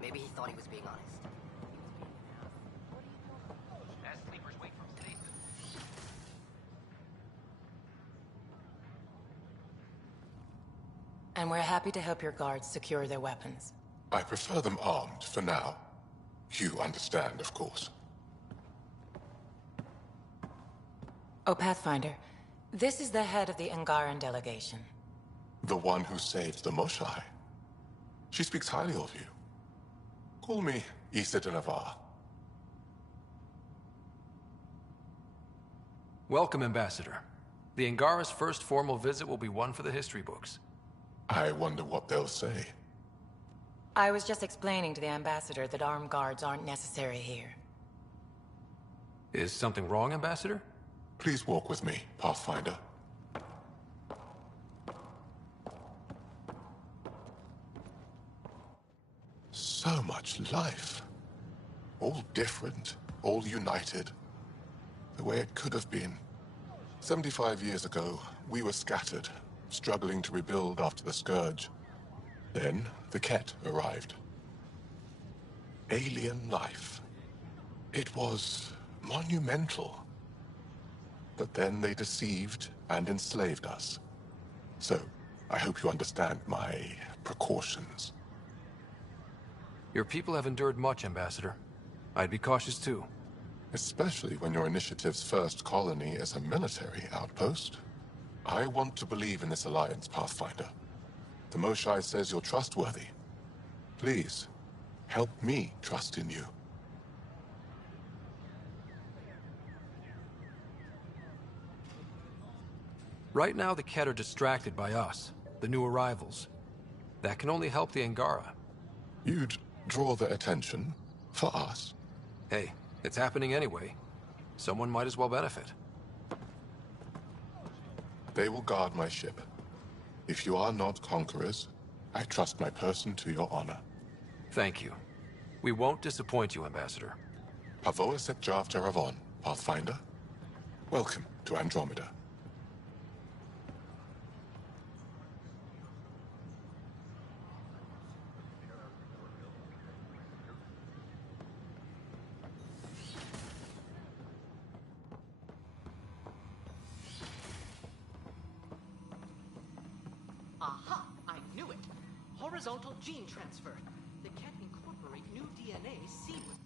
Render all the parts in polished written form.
Maybe he thought he was being honest. As sleepers wake from stasis. And we're happy to help your guards secure their weapons. I prefer them armed for now. You understand, of course. Oh, Pathfinder, this is the head of the Angaran delegation. The one who saved the Moshai. She speaks highly of you. Call me Issa de Navarre. Welcome, Ambassador. The Angara's first formal visit will be one for the history books. I wonder what they'll say. I was just explaining to the Ambassador that armed guards aren't necessary here. Is something wrong, Ambassador? Please walk with me, Pathfinder. So much life. All different, all united. The way it could have been. 75 years ago, we were scattered, struggling to rebuild after the Scourge. Then, the Ket arrived. Alien life. It was monumental. But then they deceived and enslaved us. So, I hope you understand my precautions. Your people have endured much, Ambassador. I'd be cautious too. Especially when your initiative's first colony is a military outpost. I want to believe in this alliance, Pathfinder. The Moshai says you're trustworthy. Please, help me trust in you. Right now, the Ket are distracted by us, the new arrivals. That can only help the Angara. You'd draw their attention for us. Hey, it's happening anyway. Someone might as well benefit. They will guard my ship. If you are not conquerors, I trust my person to your honor. Thank you. We won't disappoint you, Ambassador. Pavoa set Jav Jaravon, Pathfinder. Welcome to Andromeda. Aha! I knew it! Horizontal gene transfer. They can't incorporate new DNA seamlessly.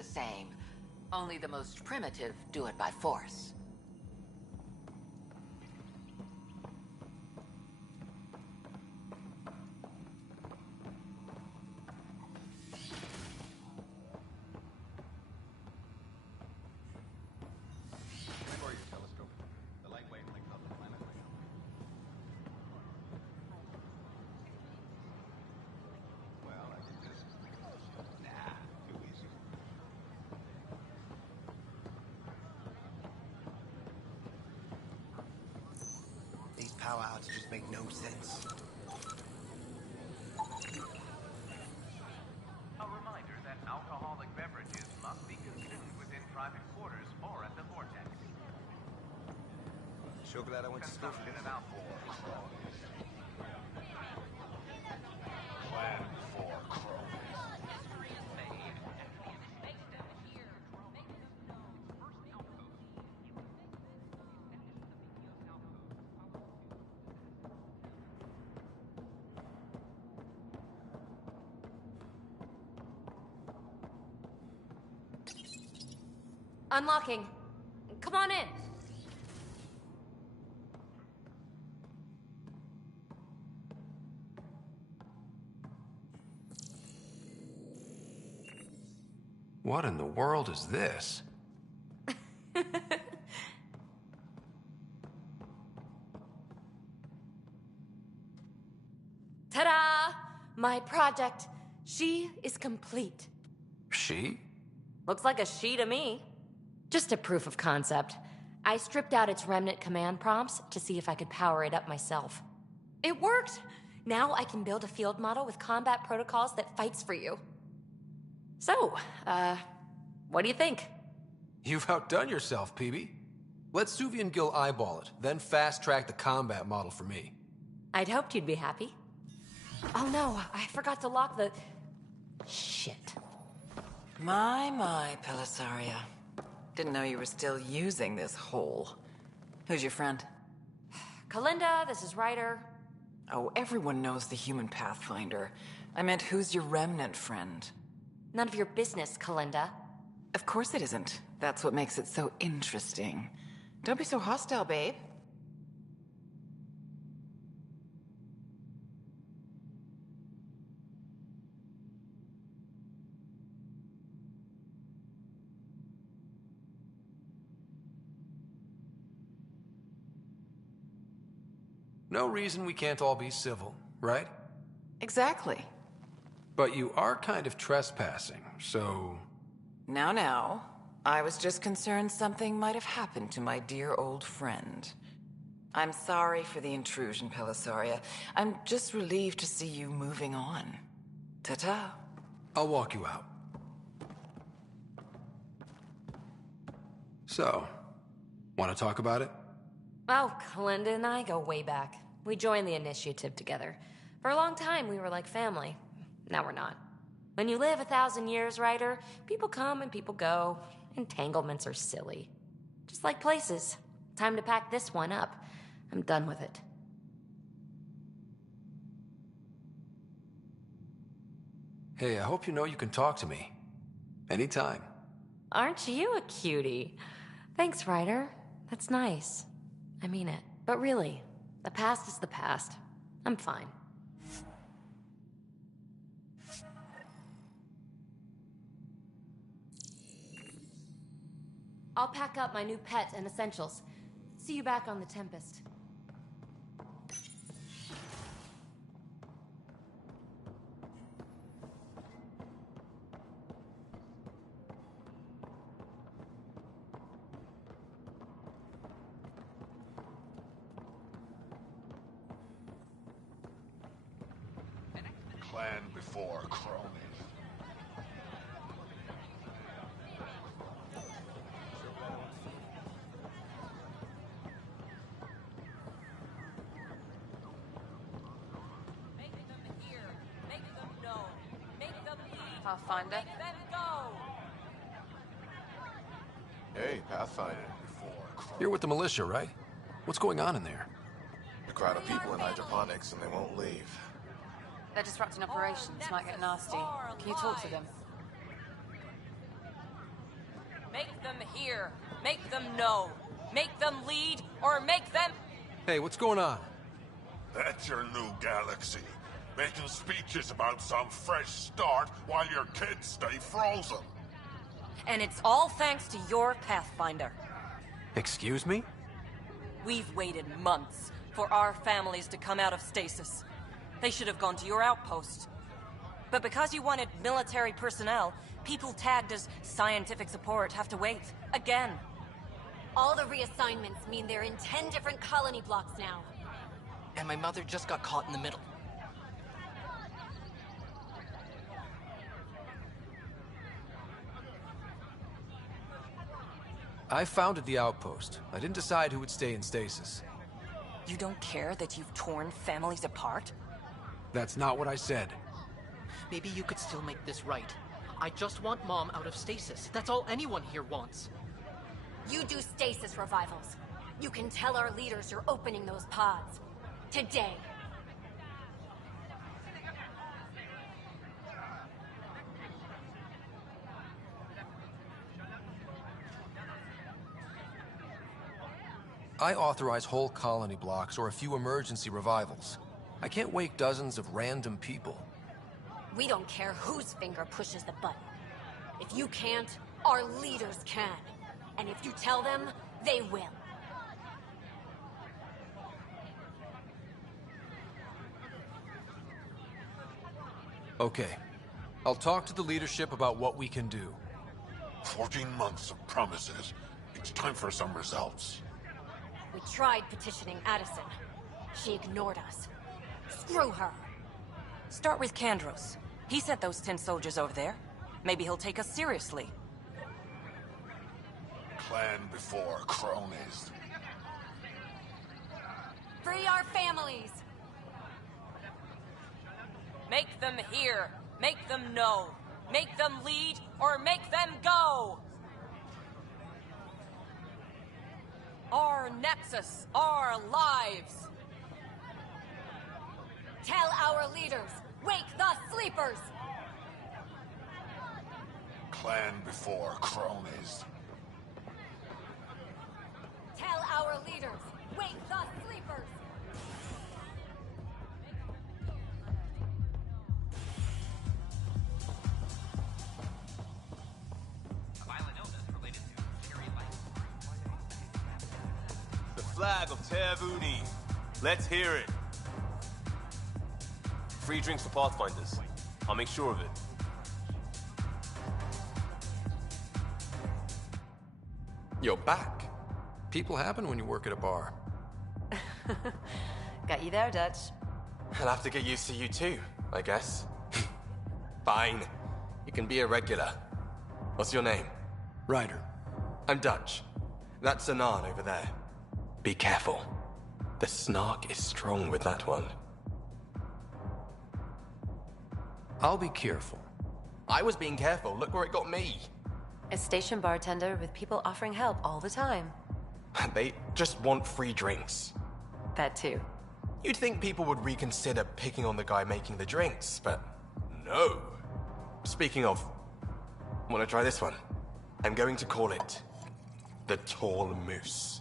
the same. Only the most primitive do it by force. These power outages make no sense. A reminder that alcoholic beverages must be consumed within private quarters or at the vortex. Sure glad I went to school for Consumption this. and alcohol. Plan for Chrome. Unlocking. Come on in. What in the world is this? Ta-da! My project. She is complete. She? Looks like a she to me. Just a proof of concept. I stripped out its remnant command prompts to see if I could power it up myself. It worked! Now I can build a field model with combat protocols that fights for you. So, what do you think? You've outdone yourself, PB. Let Suvi and Gil eyeball it, then fast-track the combat model for me. I'd hoped you'd be happy. Oh no, I forgot to lock the... Shit. My, Pellisaria. Didn't know you were still using this hole. Who's your friend? Kalinda, this is Ryder. Oh, everyone knows the human Pathfinder. I meant, who's your remnant friend? None of your business, Kalinda. Of course it isn't. That's what makes it so interesting. Don't be so hostile, babe. No reason we can't all be civil, right? Exactly. But you are kind of trespassing, so... Now. I was just concerned something might have happened to my dear old friend. I'm sorry for the intrusion, Pellisaria. I'm just relieved to see you moving on. Ta-ta. I'll walk you out. So, want to talk about it? Oh, Kalinda and I go way back. We joined the initiative together. For a long time, we were like family. Now we're not. When you live 1,000 years, Ryder, people come and people go. Entanglements are silly. Just like places. Time to pack this one up. I'm done with it. Hey, I hope you know you can talk to me. Anytime. Aren't you a cutie? Thanks, Ryder. That's nice. I mean it. But really, the past is the past. I'm fine. I'll pack up my new pet and essentials. See you back on the Tempest. Plan before Chrome. Pathfinder? Hey, Pathfinder. You're with the militia, right? What's going on in there? A crowd of people in hydroponics and they won't leave. They're disrupting operations. Might get nasty. Can you talk to them? hear, make them know, make them lead, or make them... Hey, what's going on? That's your new galaxy. Making speeches about some fresh start while your kids stay frozen. And it's all thanks to your Pathfinder. Excuse me? We've waited months for our families to come out of stasis. They should have gone to your outpost. But because you wanted military personnel, people tagged as scientific support have to wait. Again. All the reassignments mean they're in 10 different colony blocks now. And my mother just got caught in the middle. I founded the outpost. I didn't decide who would stay in stasis. You don't care that you've torn families apart? That's not what I said. Maybe you could still make this right. I just want Mom out of stasis. That's all anyone here wants. You do stasis revivals. You can tell our leaders you're opening those pods. Today. I authorize whole colony blocks or a few emergency revivals. I can't wake dozens of random people. We don't care whose finger pushes the button. If you can't, our leaders can. And if you tell them, they will. Okay. I'll talk to the leadership about what we can do. 14 months of promises. It's time for some results. We tried petitioning Addison. She ignored us. Screw her. Start with Kandros. He sent those 10 soldiers over there. Maybe he'll take us seriously. Clan before cronies. Free our families! Make them hear, make them know, make them lead, or make them go! Our Nexus, our lives! Tell our leaders, wake the sleepers! Clan before cronies. Tell our leaders, wake the sleepers! A violent illness related to scary life. The flag of Tervuni. Let's hear it. Free drinks for Pathfinders. I'll make sure of it. You're back. People happen when you work at a bar. Got you there, Dutch. I'll have to get used to you too, I guess. Fine. You can be a regular. What's your name? Ryder. I'm Dutch. That's Anan over there. Be careful. The snark is strong with that one. I'll be careful. I was being careful. Look where it got me. A station bartender with people offering help all the time. They just want free drinks. That too. You'd think people would reconsider picking on the guy making the drinks, but no. Speaking of, wanna try this one? I'm going to call it the Tall Moose.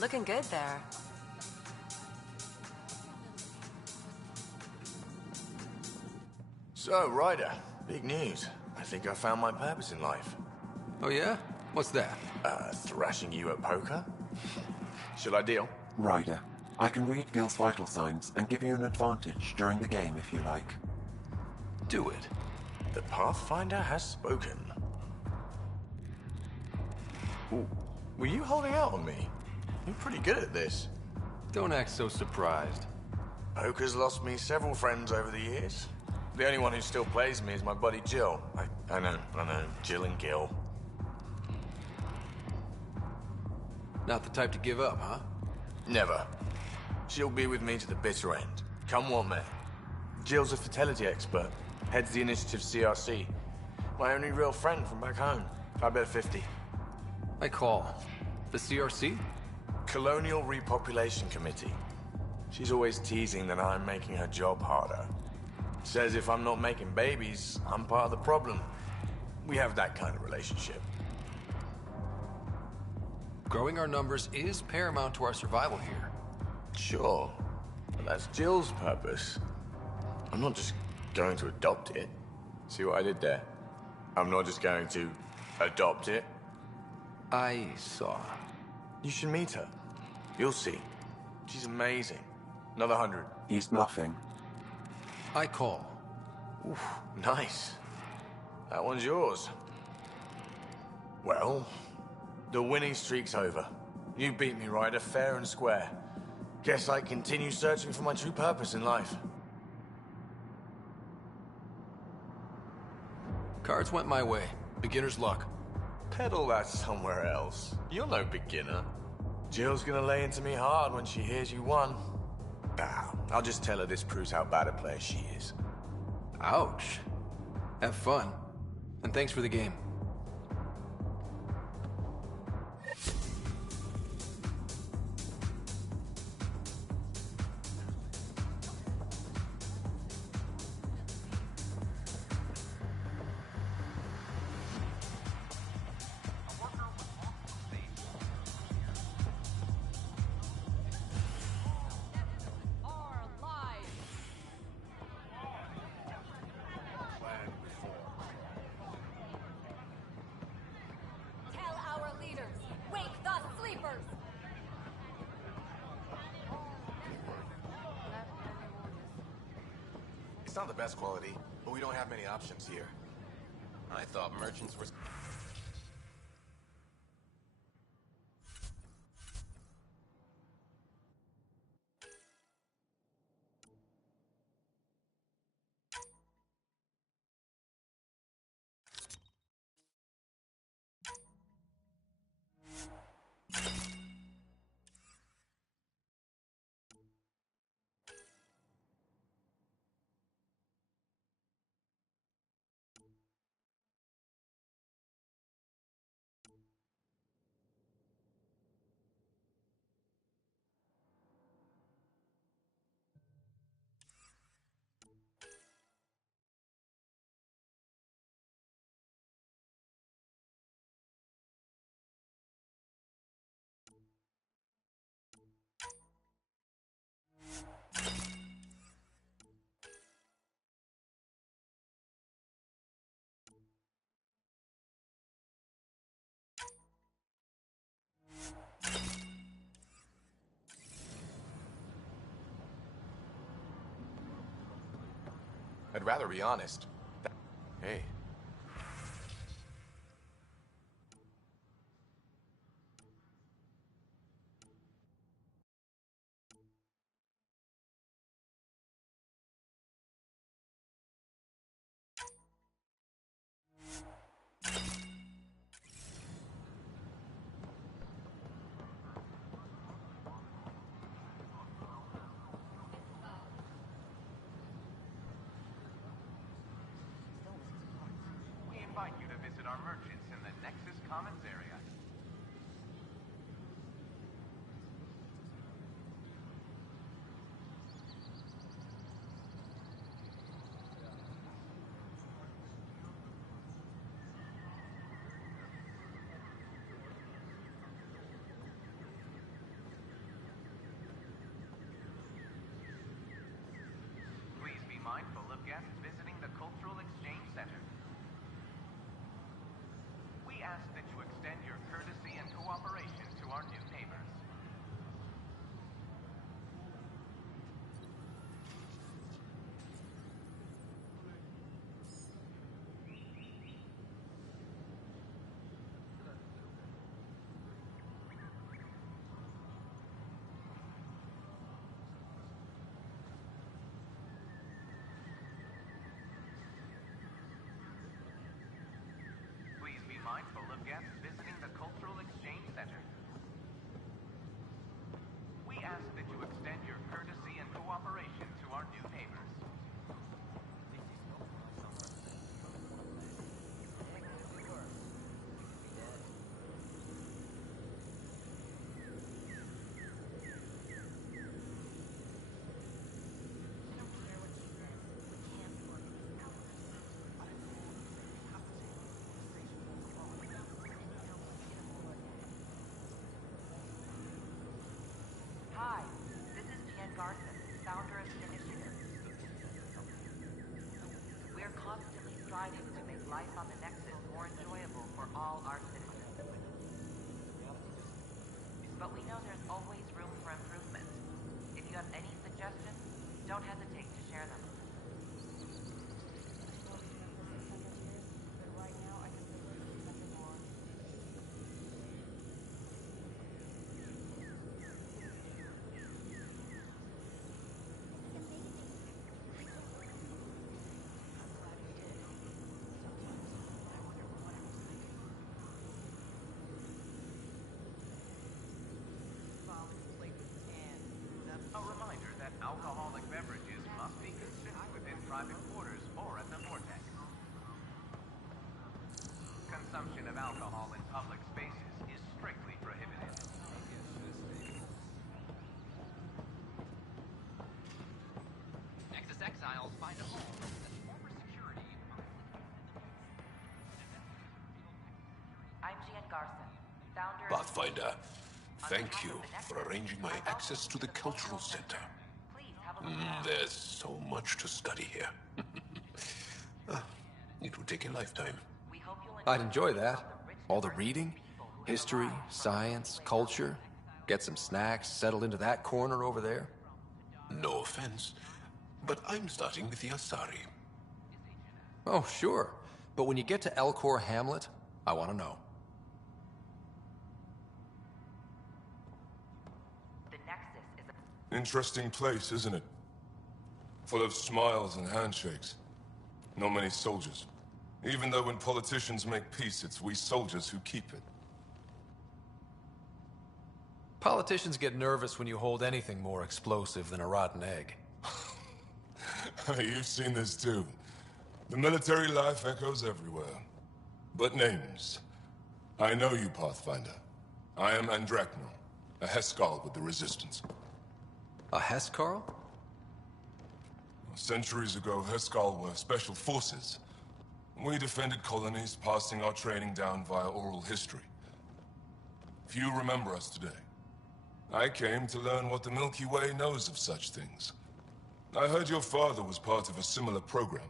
Looking good there. So, Ryder, big news. I think I found my purpose in life. Oh yeah? What's that? Thrashing you at poker? Shall I deal? Ryder, I can read Gil's vital signs and give you an advantage during the game if you like. Do it. The Pathfinder has spoken. Ooh, were you holding out on me? You're pretty good at this. Don't act so surprised. Poker's lost me several friends over the years. The only one who still plays me is my buddy Jill. I know, Jill and Gil. Not the type to give up, huh? Never. She'll be with me to the bitter end. Come what may. Jill's a fertility expert. Heads the initiative CRC. My only real friend from back home. I bet 50. I call. The CRC? Colonial Repopulation Committee. She's always teasing that I'm making her job harder. Says if I'm not making babies, I'm part of the problem. We have that kind of relationship. Growing our numbers is paramount to our survival here. Sure, but that's Jill's purpose. I'm not just going to adopt it. See what I did there? I'm not just going to adopt it. I saw. You should meet her. You'll see. She's amazing. Another 100. He's bluffing. I call. Oof, nice. That one's yours. Well, the winning streak's over. You beat me, Ryder, fair and square. Guess I continue searching for my true purpose in life. Cards went my way. Beginner's luck. Peddle that somewhere else. You're no beginner. Jill's gonna lay into me hard when she hears you won. I'll just tell her this proves how bad a player she is. Ouch. Have fun. And thanks for the game. It's not the best quality, but we don't have many options here. I thought merchants were... I'd rather be honest. Hey. We invite you to visit our merchants in the Nexus Commons area. Please be mindful of guests visiting the Cultural Exchange Center. We ask that you extend your courtesy and cooperation to our new neighbors. Please be mindful of guests visiting the Cultural Exchange Center. We ask that you extend your courtesy and cooperation to our new neighbors. life on the Nexus more enjoyable for all our citizens. But we know there's always room for improvement. If you have any suggestions, don't hesitate to share them. A reminder that alcoholic beverages must be consumed within private quarters or at the vortex. Consumption of alcohol in public spaces is strictly prohibited. Nexus exiles find a home that's former security. I'm Gian Garson, founder Pathfinder, thank you for arranging my access to the Cultural Center. There's so much to study here. It would take a lifetime. I'd enjoy that. All the reading, history, science, culture. Get some snacks, settle into that corner over there. No offense, but I'm starting with the Asari. Oh, sure. But when you get to Elcor Hamlet, I want to know. Interesting place, isn't it? Full of smiles and handshakes. Not many soldiers. Even though when politicians make peace, it's we soldiers who keep it. Politicians get nervous when you hold anything more explosive than a rotten egg. You've seen this too. The military life echoes everywhere. But names. I know you, Pathfinder. I am Andraknor, a Heskal with the Resistance. A Heskal? Centuries ago, Heskal were special forces. We defended colonies, passing our training down via oral history. Few remember us today. I came to learn what the Milky Way knows of such things. I heard your father was part of a similar program,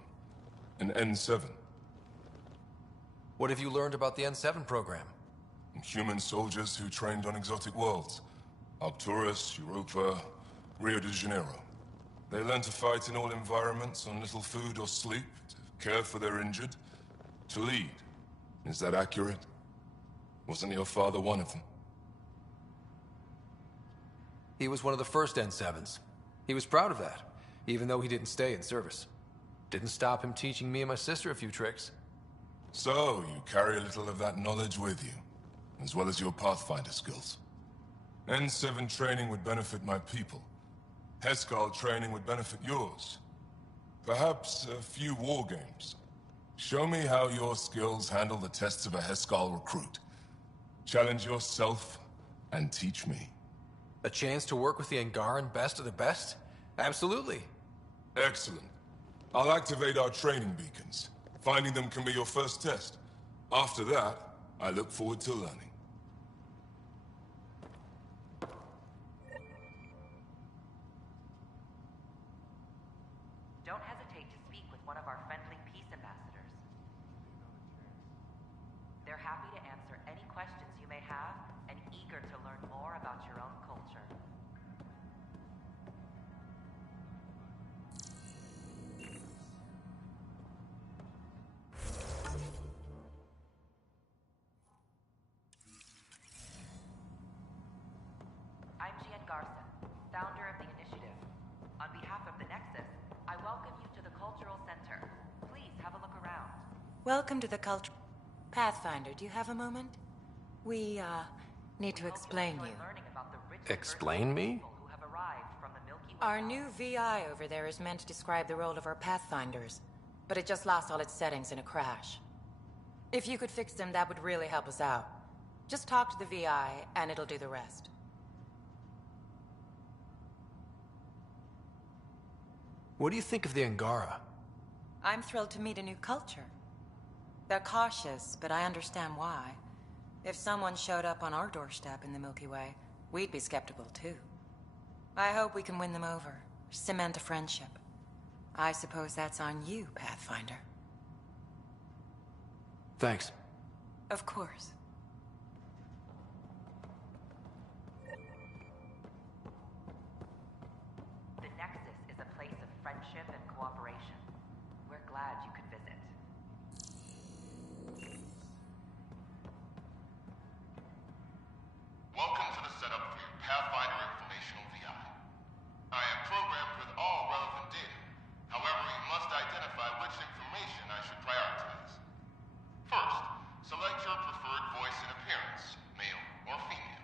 an N7. What have you learned about the N7 program? Human soldiers who trained on exotic worlds. Arcturus, Europa, Rio de Janeiro. They learn to fight in all environments, on little food or sleep, to care for their injured, to lead. Is that accurate? Wasn't your father one of them? He was one of the first N7s. He was proud of that, even though he didn't stay in service. Didn't stop him teaching me and my sister a few tricks. So, you carry a little of that knowledge with you, as well as your Pathfinder skills. N7 training would benefit my people. Heskal training would benefit yours. Perhaps a few war games. Show me how your skills handle the tests of a Heskal recruit. Challenge yourself and teach me. A chance to work with the Angaran best of the best? Absolutely. Excellent. I'll activate our training beacons. Finding them can be your first test. After that, I look forward to learning. Don't hesitate to speak with one of our friendly peace ambassadors. They're happy to answer any questions you may have and eager to learn more about your own culture. I'm Gian Garson, founder of the initiative. On behalf of the Nexus, I welcome you to the Cultural Center. Please have a look around. Welcome to the Pathfinder, do you have a moment? We, need to explain you. Explain me? Our new VI over there is meant to describe the role of our Pathfinders, but it just lost all its settings in a crash. If you could fix them, that would really help us out. Just talk to the VI, and it'll do the rest. What do you think of the Angara? I'm thrilled to meet a new culture. They're cautious, but I understand why. If someone showed up on our doorstep in the Milky Way, we'd be skeptical too. I hope we can win them over, cement a friendship. I suppose that's on you, Pathfinder. Thanks. Of course. The Nexus is a place of friendship and cooperation. We're glad you could visit. Welcome to the setup for your Pathfinder Informational VI. I am programmed with all relevant data. However, you must identify which information I should prioritize. First, select your preferred voice and appearance, male or female.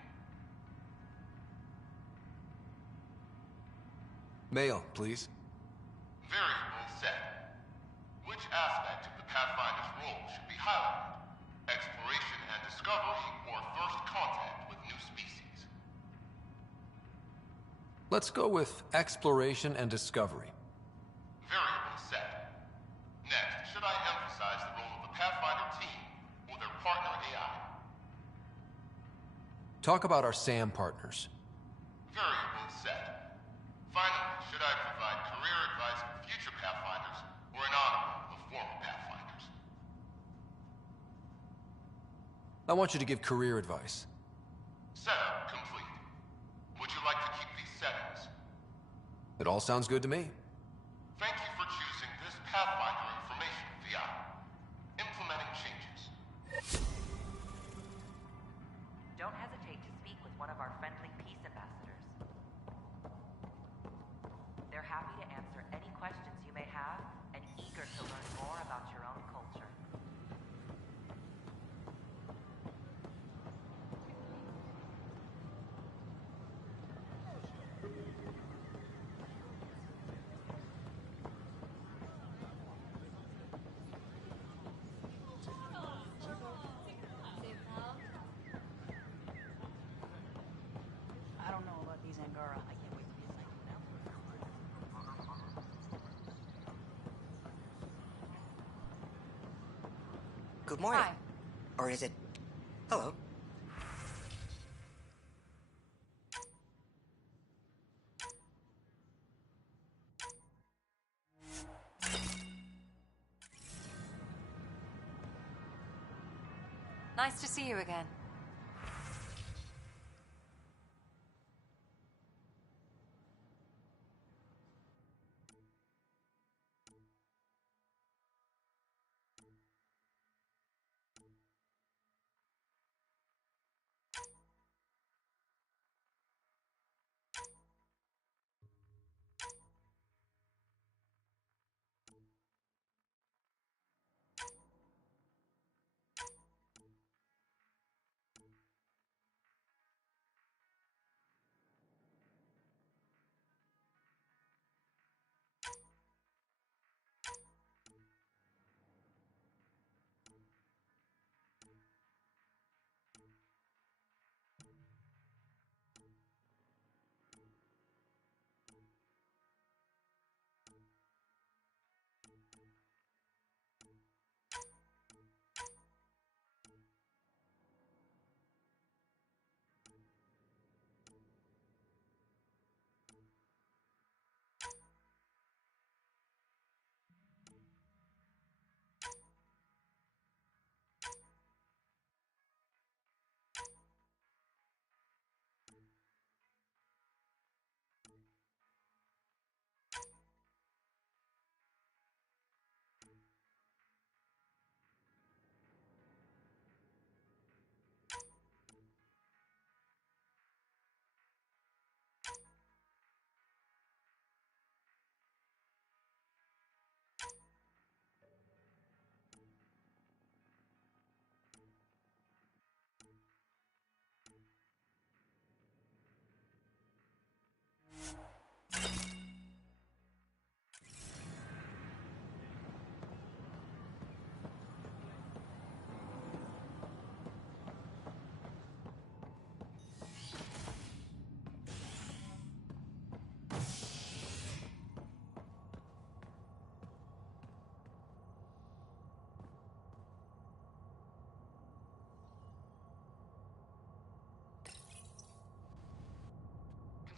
Male, please. Variable set. Which aspect of the Pathfinder's role should be highlighted? Exploration and discovery, or first contact with new species? Let's go with exploration and discovery. Variable set. Next, should I emphasize the role of the Pathfinder team or their partner AI? Talk about our SAM partners. Variable set. Finally, should I provide career advice for future Pathfinders or an honor of former Pathfinders? I want you to give career advice. Setup complete. Would you like to keep these settings? It all sounds good to me. Thank you for choosing this Pathfinder Information VI. Implementing changes. Don't hesitate to speak with one of our friendly peace ambassadors. They're happy to answer any questions you may have and eager to learn more about your own culture. I don't know about these Angara. I can't wait to be assigned to them. Good morning. Hi. Or is it... Hello. Nice to see you again.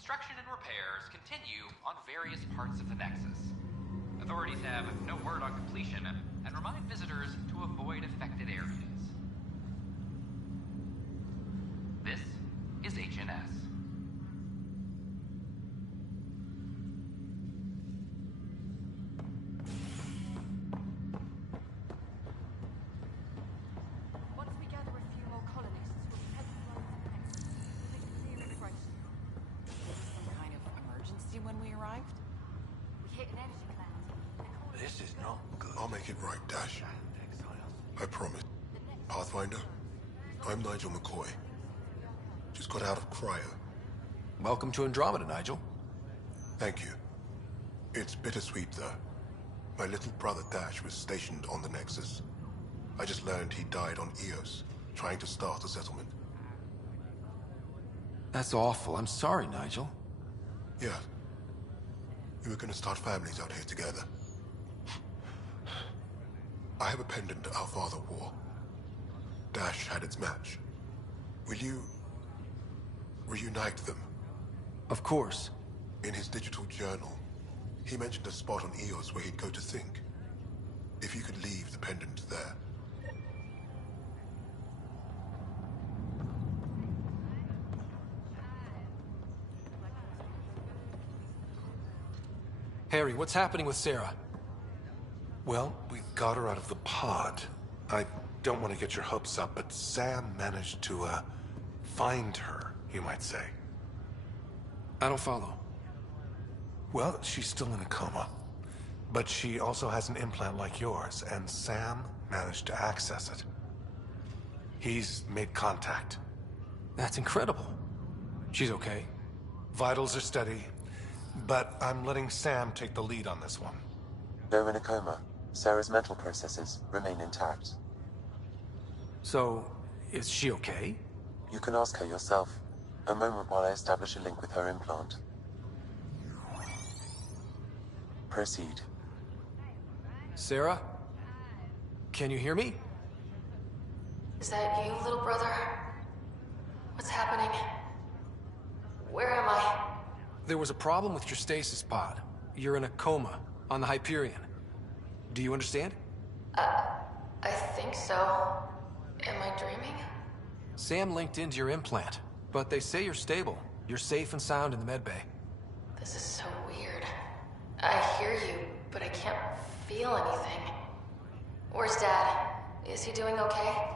Construction and repairs continue on various parts of the Nexus. The Authorities have no word on completion and remind visitors to avoid affected areas. This is HNS. Once we gather a few more colonists, we'll head for Nexus. We'll make a clear impression. Was this some kind of emergency when we arrived? We hit an energy cloud. This is not good. I'll make it right, Dash. I promise. Pathfinder, I'm Nigel McCoy. Just got out of cryo. Welcome to Andromeda, Nigel. Thank you. It's bittersweet, though. My little brother Dash was stationed on the Nexus. I just learned he died on Eos, trying to start a settlement. That's awful. I'm sorry, Nigel. Yeah. We were gonna start families out here together. I have a pendant our father wore. Dash had its match. Will you reunite them? Of course. In his digital journal, he mentioned a spot on Eos where he'd go to think. If you could leave the pendant there. Harry, what's happening with Sarah? Well, we got her out of the pod. I don't want to get your hopes up, but Sam managed to, find her, you might say. I don't follow. Well, she's still in a coma. But she also has an implant like yours, and Sam managed to access it. He's made contact. That's incredible. She's okay. Vitals are steady, but I'm letting Sam take the lead on this one. Though in a coma, Sarah's mental processes remain intact. So, is she okay? You can ask her yourself. A moment while I establish a link with her implant. Proceed. Sarah? Can you hear me? Is that you, little brother? What's happening? Where am I? There was a problem with your stasis pod. You're in a coma on the Hyperion. Do you understand? I think so. Am I dreaming? Sam linked into your implant, but they say you're stable. You're safe and sound in the medbay. This is so weird. I hear you, but I can't feel anything. Where's Dad? Is he doing okay?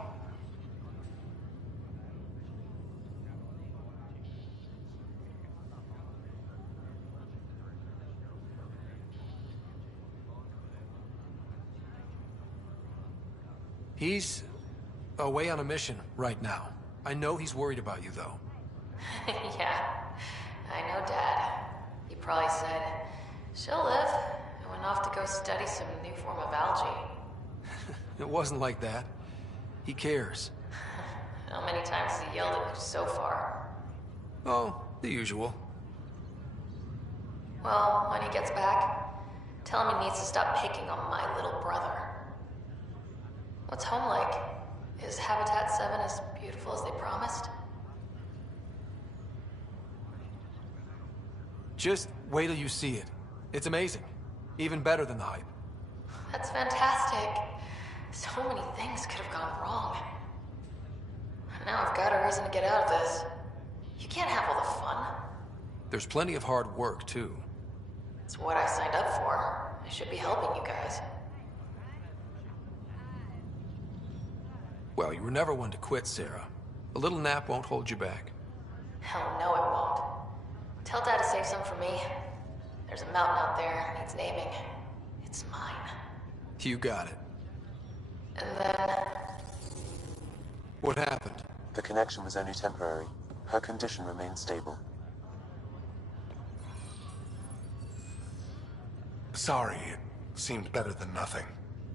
He's away on a mission right now. I know he's worried about you, though. Yeah, I know Dad. He probably said, she'll live, and went off to go study some new form of algae. It wasn't like that. He cares. How many times has he yelled at you so far? Oh, the usual. Well, when he gets back, tell him he needs to stop picking on my little brother. What's home like? Is Habitat 7 as beautiful as they promised? Just wait till you see it. It's amazing. Even better than the hype. That's fantastic. So many things could have gone wrong. Now I've got a reason to get out of this. You can't have all the fun. There's plenty of hard work, too. It's what I signed up for. I should be helping you guys. Well, you were never one to quit, Sarah. A little nap won't hold you back. Hell no, it won't. Tell Dad to save some for me. There's a mountain out there, needs naming. It's mine. You got it. And then... What happened? The connection was only temporary. Her condition remains stable. Sorry, it seemed better than nothing.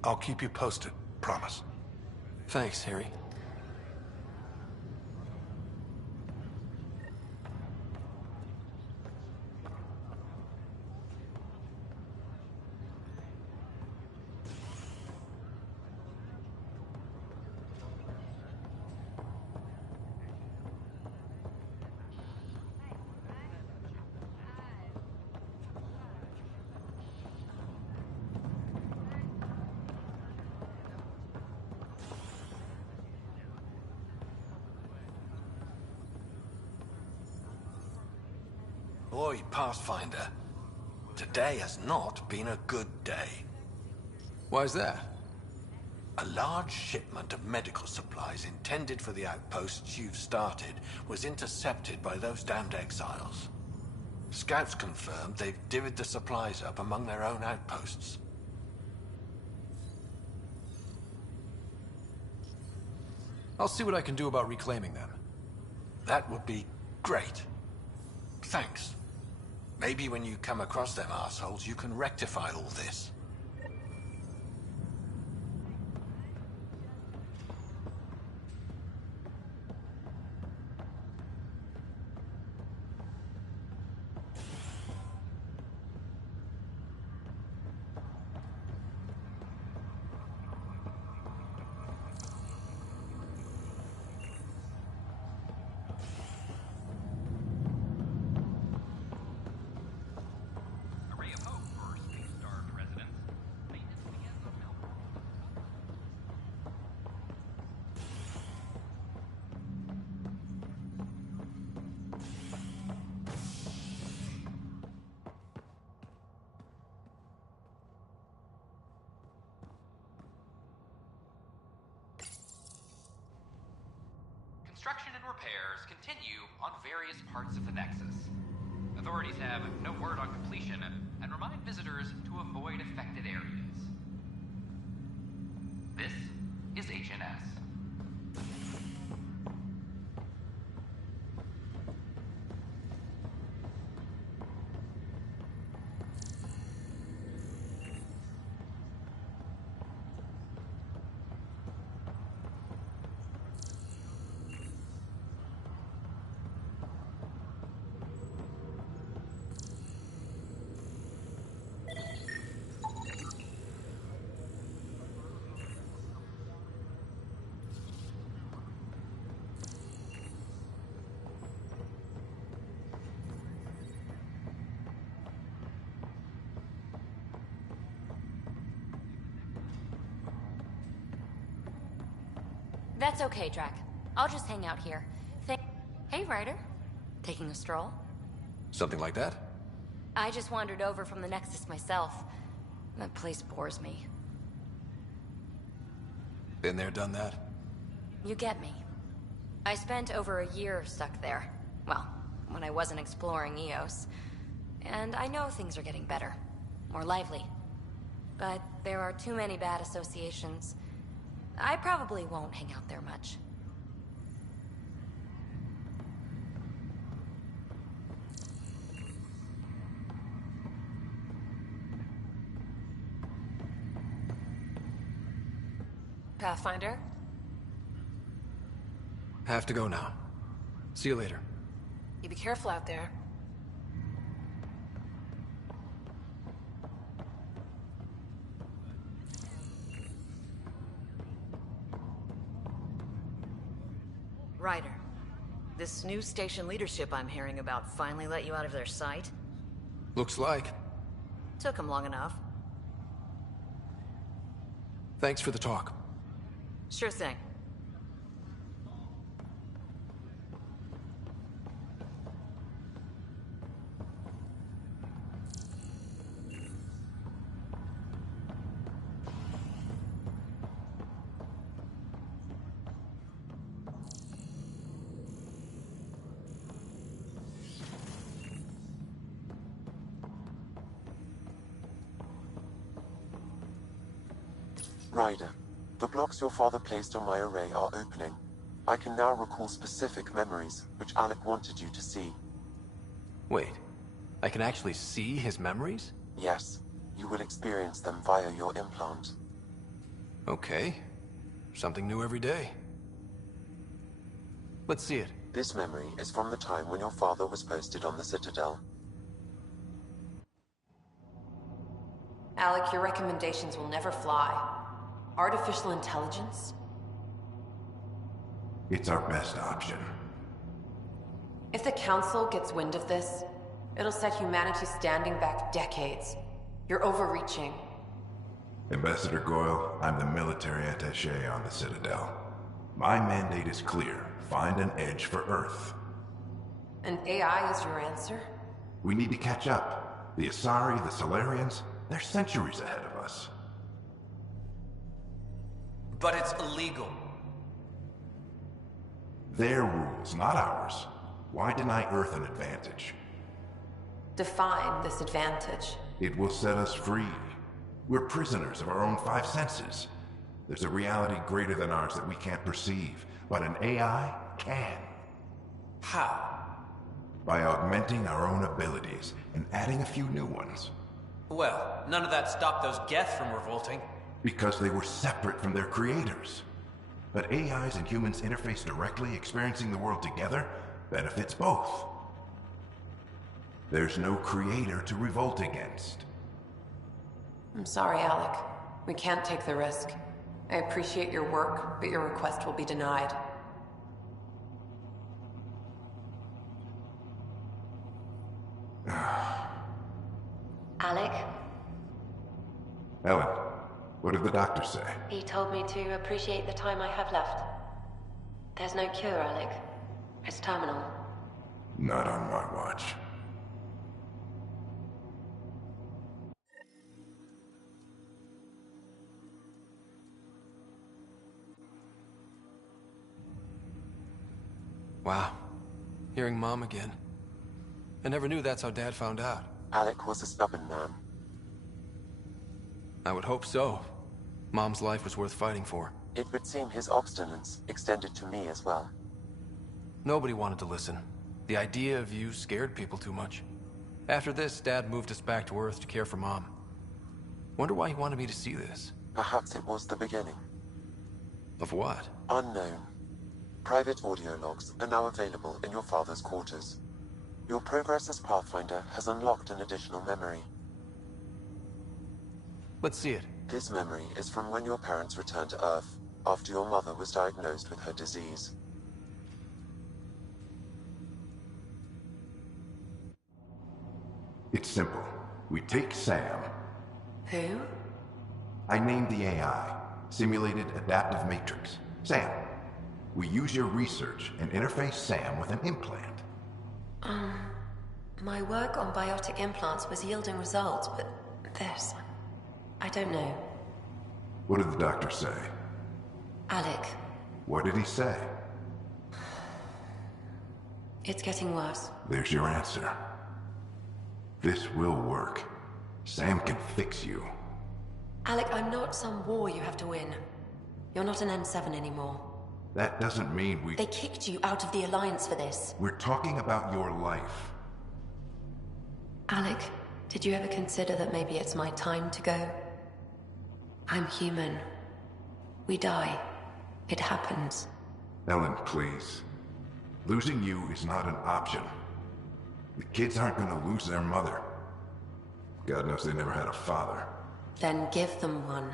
I'll keep you posted, promise. Thanks, Harry. Boy, Pathfinder, today has not been a good day. Why's that? A large shipment of medical supplies intended for the outposts you've started was intercepted by those damned exiles. Scouts confirmed they've divvied the supplies up among their own outposts. I'll see what I can do about reclaiming them. That would be great. Thanks. Maybe when you come across them assholes, you can rectify all this. Construction and repairs continue on various parts of the Nexus. Authorities have no word on completion and remind visitors to avoid affected areas. This is HNS. That's okay, Drac. I'll just hang out here. Hey, Ryder. Taking a stroll? Something like that? I just wandered over from the Nexus myself. That place bores me. Been there, done that? You get me. I spent over a year stuck there. Well, when I wasn't exploring EOS. And I know things are getting better. More lively. But there are too many bad associations. I probably won't hang out there much. Pathfinder? Have to go now. See you later. You be careful out there. Ryder, this new station leadership I'm hearing about finally let you out of their sight? Looks like. Took them long enough. Thanks for the talk. Sure thing. Ryder, the blocks your father placed on my array are opening. I can now recall specific memories, which Alec wanted you to see. Wait, I can actually see his memories? Yes, you will experience them via your implant. Okay. Something new every day. Let's see it. This memory is from the time when your father was posted on the Citadel. Alec, your recommendations will never fly. Artificial intelligence? It's our best option. If the Council gets wind of this, it'll set humanity standing back decades. You're overreaching. Ambassador Goyle, I'm the military attaché on the Citadel. My mandate is clear. Find an edge for Earth. And AI is your answer? We need to catch up. The Asari, the Solarians, they're centuries ahead of us. But it's illegal. Their rules, not ours. Why deny Earth an advantage? Define this advantage. It will set us free. We're prisoners of our own five senses. There's a reality greater than ours that we can't perceive, but an AI can. How? By augmenting our own abilities and adding a few new ones. Well, none of that stopped those Geth from revolting. Because they were separate from their creators. But AIs and humans interface directly, experiencing the world together, benefits both. There's no creator to revolt against. I'm sorry, Alec. We can't take the risk. I appreciate your work, but your request will be denied. Alec? Ellen, what did the doctor say? He told me to appreciate the time I have left. There's no cure, Alec. It's terminal. Not on my watch. Wow. Hearing Mom again. I never knew that's how Dad found out. Alec was a stubborn man. I would hope so. Mom's life was worth fighting for. It would seem his obstinance extended to me as well. Nobody wanted to listen. The idea of you scared people too much. After this, Dad moved us back to Earth to care for Mom. Wonder why he wanted me to see this. Perhaps it was the beginning. Of what? Unknown. Private audio logs are now available in your father's quarters. Your progress as Pathfinder has unlocked an additional memory. Let's see it. This memory is from when your parents returned to Earth, after your mother was diagnosed with her disease. It's simple. We take Sam. Who? I named the AI, Simulated Adaptive Matrix. Sam. We use your research and interface Sam with an implant. My work on biotic implants was yielding results, but this... I don't know. What did the doctor say? Alec, What did he say? it's getting worse. There's your answer. This will work. Sam can fix you. Alec, I'm not some war you have to win. You're not an N7 anymore. That doesn't mean we... They kicked you out of the Alliance for this. We're talking about your life. Alec, did you ever consider that maybe it's my time to go? I'm human. We die. It happens. Ellen, please. Losing you is not an option. The kids aren't gonna lose their mother. God knows they never had a father. Then give them one.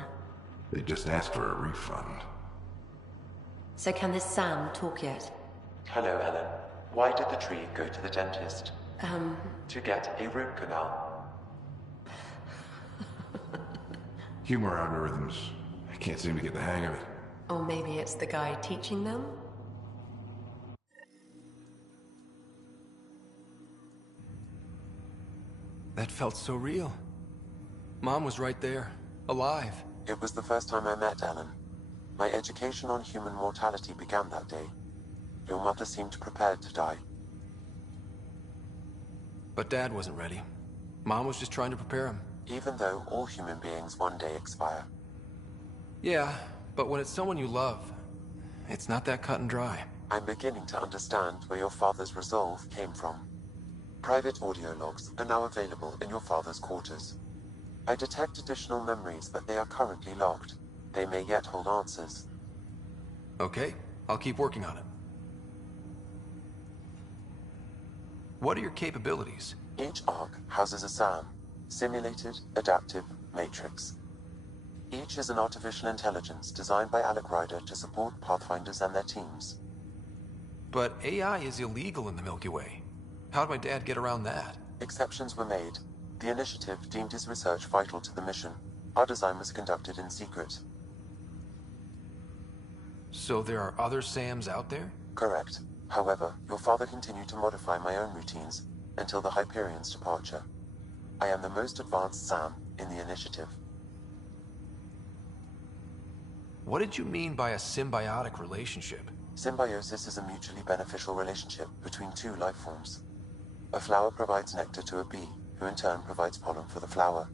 They just asked for a refund. So can this Sam talk yet? Hello, Ellen. Why did the tree go to the dentist? To get a root canal. Humor algorithms. I can't seem to get the hang of it. Or maybe it's the guy teaching them? That felt so real. Mom was right there, alive. It was the first time I met Ellen. My education on human mortality began that day. Your mother seemed prepared to die. But Dad wasn't ready. Mom was just trying to prepare him. Even though all human beings one day expire. Yeah, but when it's someone you love, it's not that cut and dry. I'm beginning to understand where your father's resolve came from. Private audio logs are now available in your father's quarters. I detect additional memories, but they are currently locked. They may yet hold answers. Okay, I'll keep working on it. What are your capabilities? Each arc houses a SAM, Simulated Adaptive Matrix. Each is an artificial intelligence designed by Alec Ryder to support Pathfinders and their teams. But AI is illegal in the Milky Way. How'd my dad get around that? Exceptions were made. The initiative deemed his research vital to the mission. Our design was conducted in secret. So there are other Sams out there? Correct. However, your father continued to modify my own routines, until the Hyperion's departure. I am the most advanced SAM in the initiative. What did you mean by a symbiotic relationship? Symbiosis is a mutually beneficial relationship between two life forms. A flower provides nectar to a bee, who in turn provides pollen for the flower.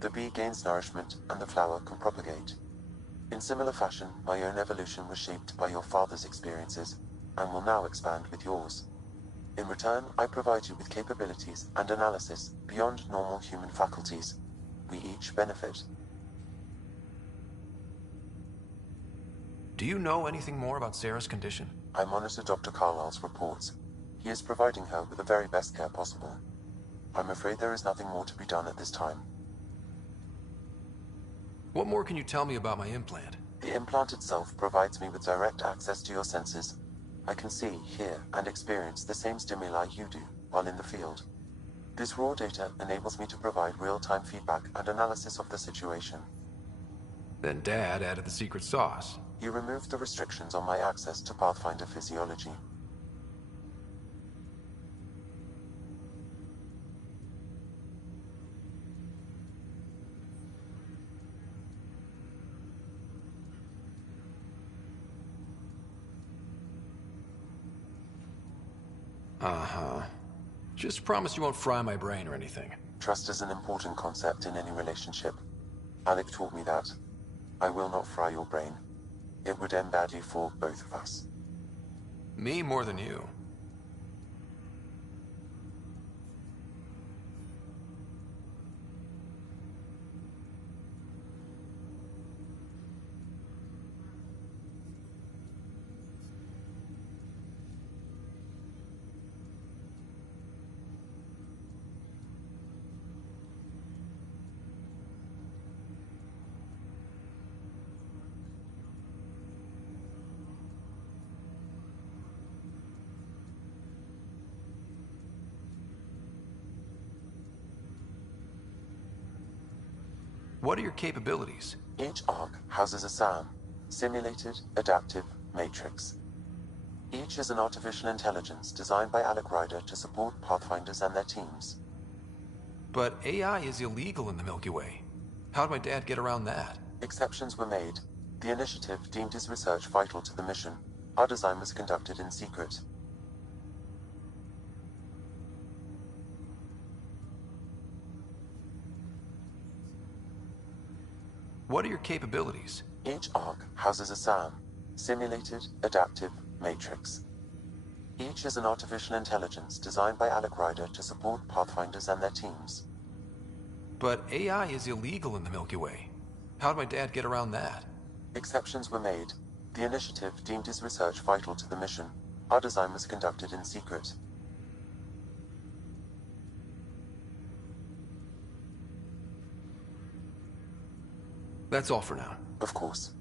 The bee gains nourishment, and the flower can propagate. In similar fashion, my own evolution was shaped by your father's experiences, and will now expand with yours. In return, I provide you with capabilities and analysis beyond normal human faculties. We each benefit. Do you know anything more about Sarah's condition? I monitor Dr. Carlisle's reports. He is providing her with the very best care possible. I'm afraid there is nothing more to be done at this time. What more can you tell me about my implant? The implant itself provides me with direct access to your senses. I can see, hear, and experience the same stimuli you do while in the field. This raw data enables me to provide real-time feedback and analysis of the situation. Then Dad added the secret sauce. He removed the restrictions on my access to Pathfinder physiology. Uh-huh. Just promise you won't fry my brain or anything. Trust is an important concept in any relationship. Alec taught me that. I will not fry your brain. It would end badly for both of us. Me more than you. What are your capabilities? Each arc houses a SAM, Simulated Adaptive Matrix. Each is an artificial intelligence designed by Alec Ryder to support Pathfinders and their teams. But AI is illegal in the Milky Way. How'd my dad get around that? Exceptions were made. The initiative deemed his research vital to the mission. Our design was conducted in secret. What are your capabilities? Each arc houses a SAM, Simulated Adaptive Matrix. Each is an artificial intelligence designed by Alec Ryder to support Pathfinders and their teams. But AI is illegal in the Milky Way. How'd my dad get around that? Exceptions were made. The initiative deemed his research vital to the mission. Our design was conducted in secret. That's all for now. Of course.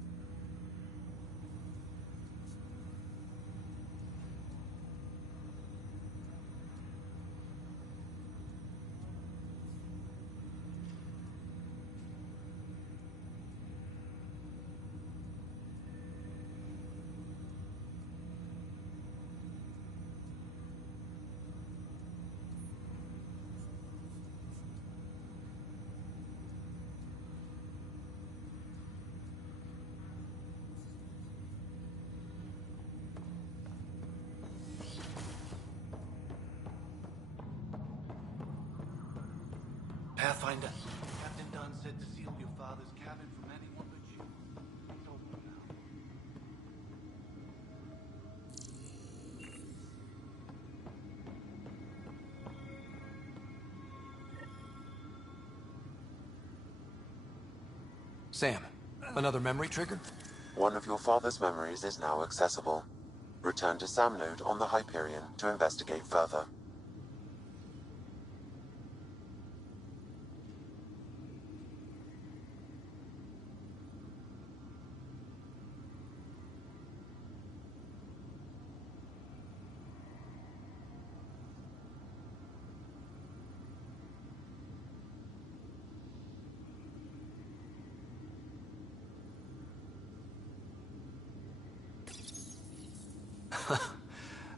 Pathfinder, Captain Dunn said to seal your father's cabin from anyone but you. Don't know now. Sam, another memory trigger? One of your father's memories is now accessible. Return to SAM node on the Hyperion to investigate further.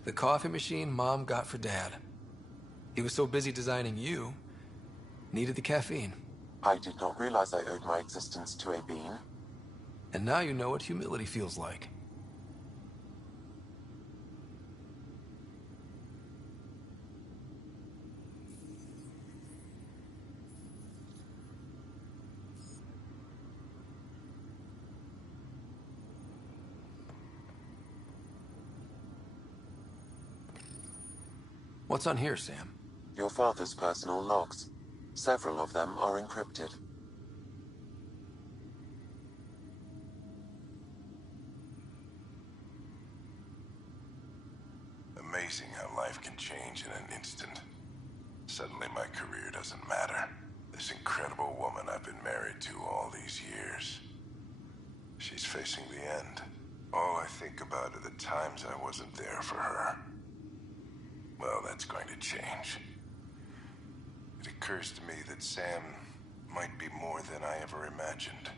The coffee machine Mom got for Dad. He was so busy designing you, needed the caffeine. I did not realize I owed my existence to a being. And now you know what humility feels like. What's on here, Sam? Your father's personal logs. Several of them are encrypted. Amazing how life can change in an instant. Suddenly my career doesn't matter. This incredible woman I've been married to all these years. She's facing the end. All I think about are the times I wasn't there for her. Well, that's going to change. It occurs to me that Sam might be more than I ever imagined.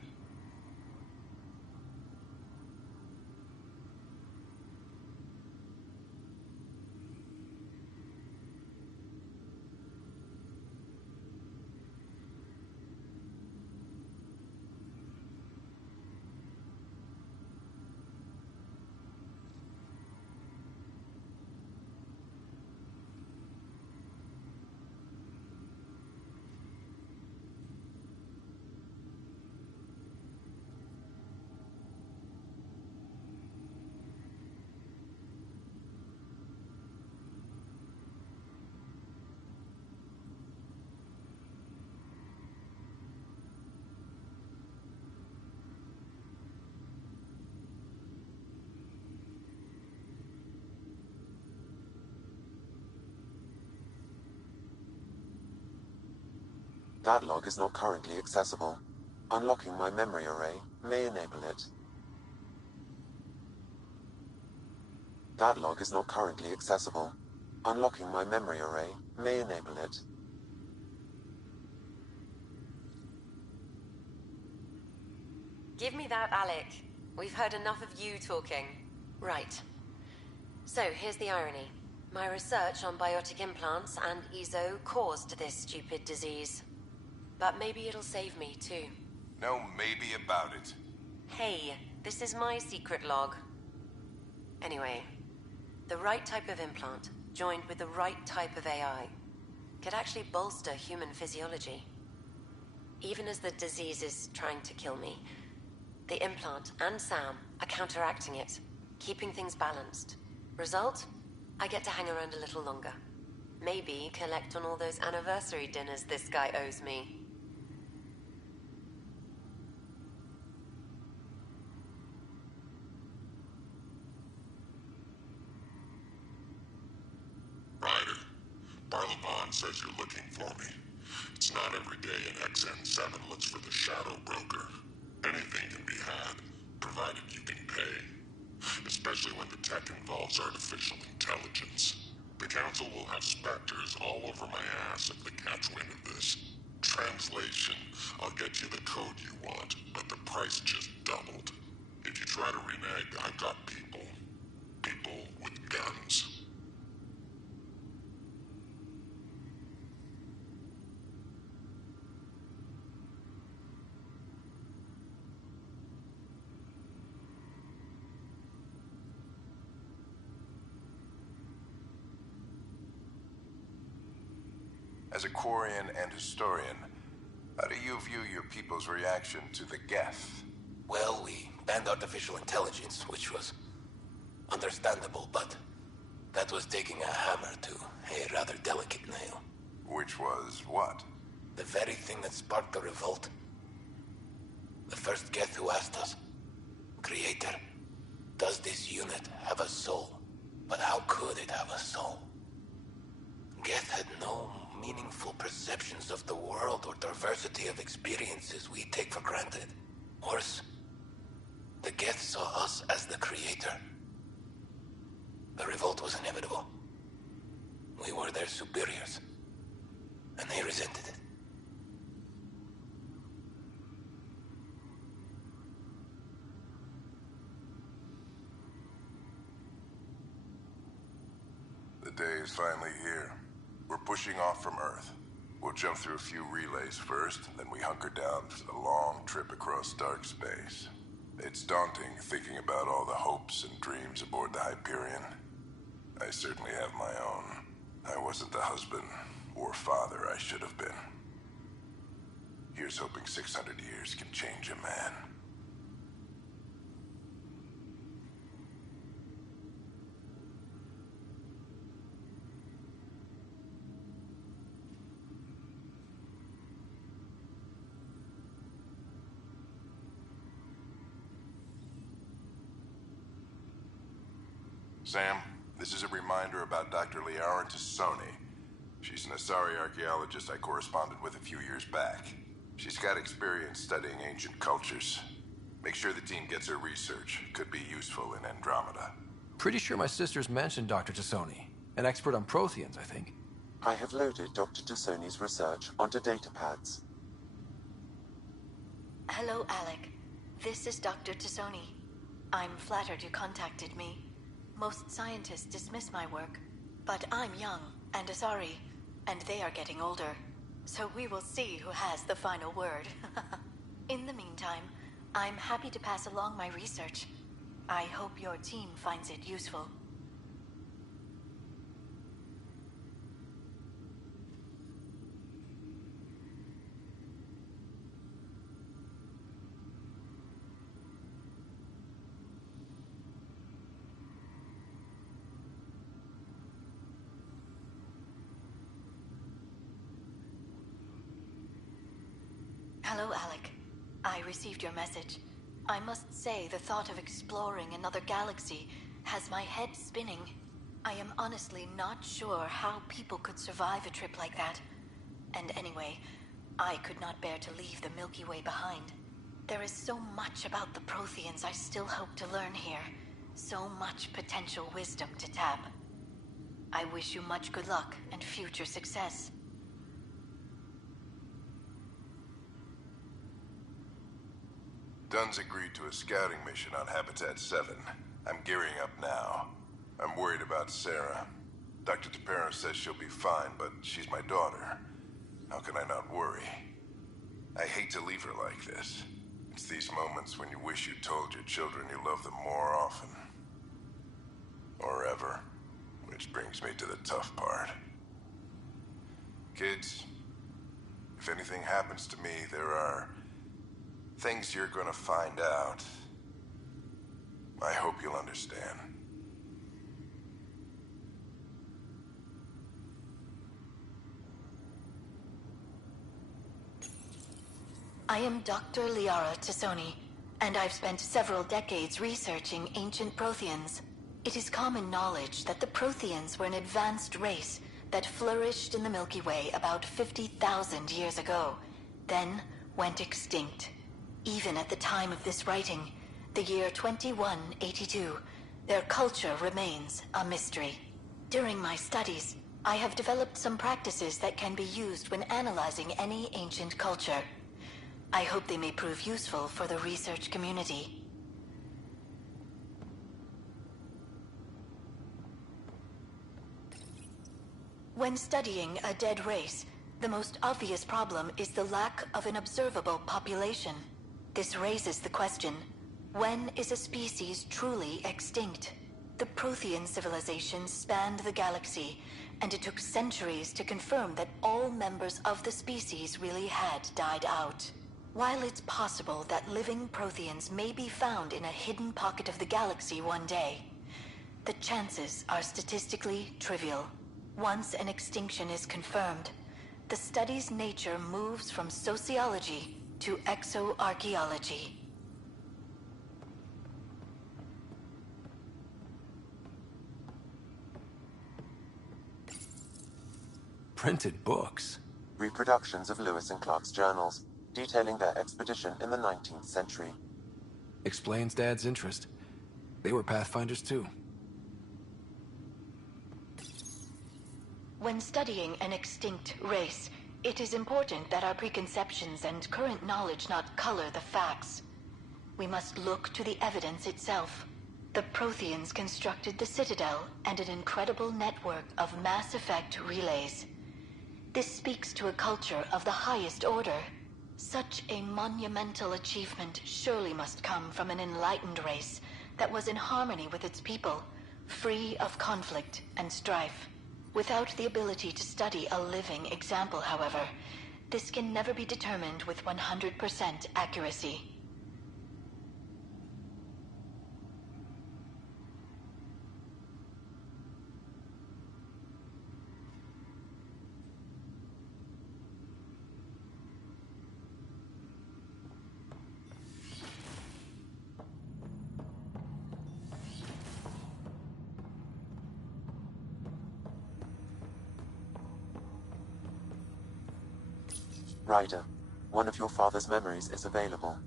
That log is not currently accessible. Unlocking my memory array may enable it. That log is not currently accessible. Unlocking my memory array may enable it. Give me that, Alec. We've heard enough of you talking. Right. So, here's the irony. My research on biotic implants and EZO caused this stupid disease. But maybe it'll save me, too. No maybe about it. Hey, this is my secret log. Anyway, the right type of implant, joined with the right type of AI, could actually bolster human physiology. Even as the disease is trying to kill me, the implant and Sam are counteracting it, keeping things balanced. Result? I get to hang around a little longer. Maybe collect on all those anniversary dinners this guy owes me. Ryder, Barlevon says you're looking for me. It's not every day an XN7 looks for the Shadow Broker. Anything can be had, provided you can pay. Especially when the tech involves artificial intelligence. The Council will have specters all over my ass if they catch wind of this. Translation, I'll get you the code you want, but the price just doubled. If you try to renege, I've got people. People with guns. As a Quarian and historian, how do you view your people's reaction to the Geth? Well, we banned artificial intelligence, which was understandable, but that was taking a hammer to a rather delicate nail. Which was what? The very thing that sparked the revolt. The first Geth who asked us, Creator, does this unit have a soul? But how could it have a soul? Geth had no meaningful perceptions of the world or diversity of experiences we take for granted. Worse, the Geth saw us as the Creator. The revolt was inevitable. We were their superiors, and they resented it. The day is finally here. We're pushing off from Earth. We'll jump through a few relays first, then we hunker down for the long trip across dark space. It's daunting thinking about all the hopes and dreams aboard the Hyperion. I certainly have my own. I wasn't the husband or father I should have been. Here's hoping 600 years can change a man. Sam, this is a reminder about Dr. Liara Tassoni. She's an Asari archaeologist I corresponded with a few years back. She's got experience studying ancient cultures. Make sure the team gets her research. Could be useful in Andromeda. Pretty sure my sisters mentioned Dr. Tassoni. An expert on Protheans, I think. I have loaded Dr. Tassoni's research onto datapads. Hello, Alec. This is Dr. Tassoni. I'm flattered you contacted me. Most scientists dismiss my work, but I'm young and Asari, and they are getting older. So we will see who has the final word. In the meantime, I'm happy to pass along my research. I hope your team finds it useful. Hello, Alec. I received your message. I must say, the thought of exploring another galaxy has my head spinning. I am honestly not sure how people could survive a trip like that. And anyway, I could not bear to leave the Milky Way behind. There is so much about the Protheans I still hope to learn here. So much potential wisdom to tap. I wish you much good luck and future success. Dunn's agreed to a scouting mission on Habitat 7. I'm gearing up now. I'm worried about Sarah. Dr. Tapero says she'll be fine, but she's my daughter. How can I not worry? I hate to leave her like this. It's these moments when you wish you told your children you love them more often. Or ever. Which brings me to the tough part. Kids, if anything happens to me, there are things you're gonna find out. I hope you'll understand. I am Dr. Liara Tassoni, and I've spent several decades researching ancient Protheans. It is common knowledge that the Protheans were an advanced race that flourished in the Milky Way about 50,000 years ago, then went extinct. Even at the time of this writing, the year 2182, their culture remains a mystery. During my studies, I have developed some practices that can be used when analyzing any ancient culture. I hope they may prove useful for the research community. When studying a dead race, the most obvious problem is the lack of an observable population. This raises the question, when is a species truly extinct? The Prothean civilization spanned the galaxy, and it took centuries to confirm that all members of the species really had died out. While it's possible that living Protheans may be found in a hidden pocket of the galaxy one day, the chances are statistically trivial. Once an extinction is confirmed, the study's nature moves from sociology to exoarchaeology. Printed books? Reproductions of Lewis and Clark's journals, detailing their expedition in the 19th century. Explains Dad's interest. They were Pathfinders too. When studying an extinct race, it is important that our preconceptions and current knowledge not color the facts. We must look to the evidence itself. The Protheans constructed the Citadel and an incredible network of mass effect relays. This speaks to a culture of the highest order. Such a monumental achievement surely must come from an enlightened race that was in harmony with its people, free of conflict and strife. Without the ability to study a living example, however, this can never be determined with 100% accuracy. Ryder, one of your father's memories is available.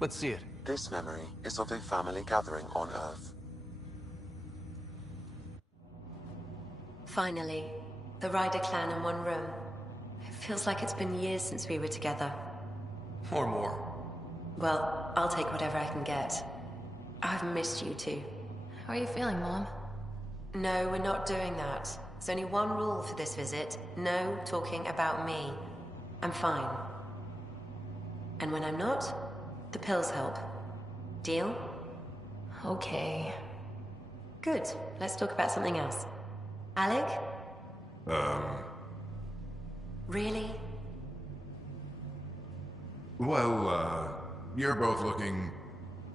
Let's see it. This memory is of a family gathering on Earth. Finally, the Ryder clan in one room. It feels like it's been years since we were together. Or more. Well, I'll take whatever I can get. I've missed you too. How are you feeling, Mom? No, we're not doing that. There's only one rule for this visit. No talking about me. I'm fine. And when I'm not, the pills help. Deal? Okay. Good. Let's talk about something else. Alec? Really? Well, you're both looking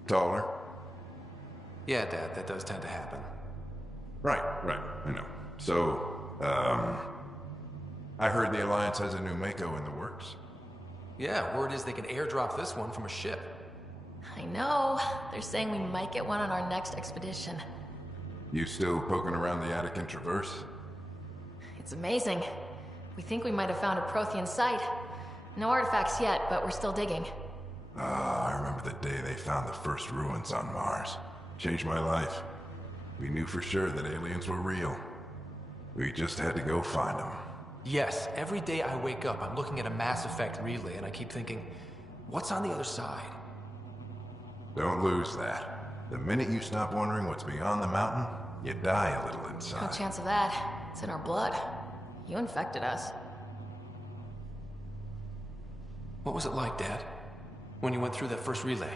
taller. Yeah, Dad, that does tend to happen. Right, I know. So, I heard the Alliance has a new Mako in the works. Yeah, word is they can airdrop this one from a ship. I know. They're saying we might get one on our next expedition. You still poking around the Attic and Traverse? It's amazing. We think we might have found a Prothean site. No artifacts yet, but we're still digging. I remember the day they found the first ruins on Mars. Changed my life. We knew for sure that aliens were real. We just had to go find them. Yes, every day I wake up, I'm looking at a Mass Effect relay, and I keep thinking, what's on the other side? Don't lose that. The minute you stop wondering what's beyond the mountain, you die a little inside. No chance of that. It's in our blood. You infected us. What was it like, Dad? When you went through that first relay?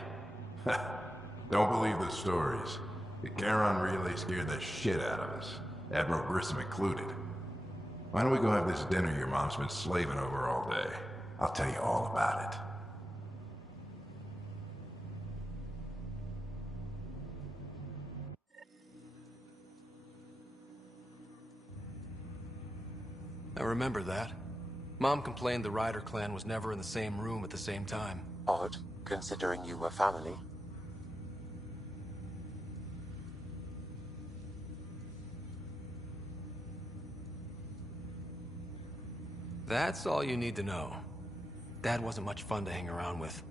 Don't believe the stories. The Charon relay scared the shit out of us. Admiral Grissom included. Why don't we go have this dinner your mom's been slaving over all day? I'll tell you all about it. I remember that. Mom complained the Ryder clan was never in the same room at the same time. Odd, considering you were family. That's all you need to know. Dad wasn't much fun to hang around with.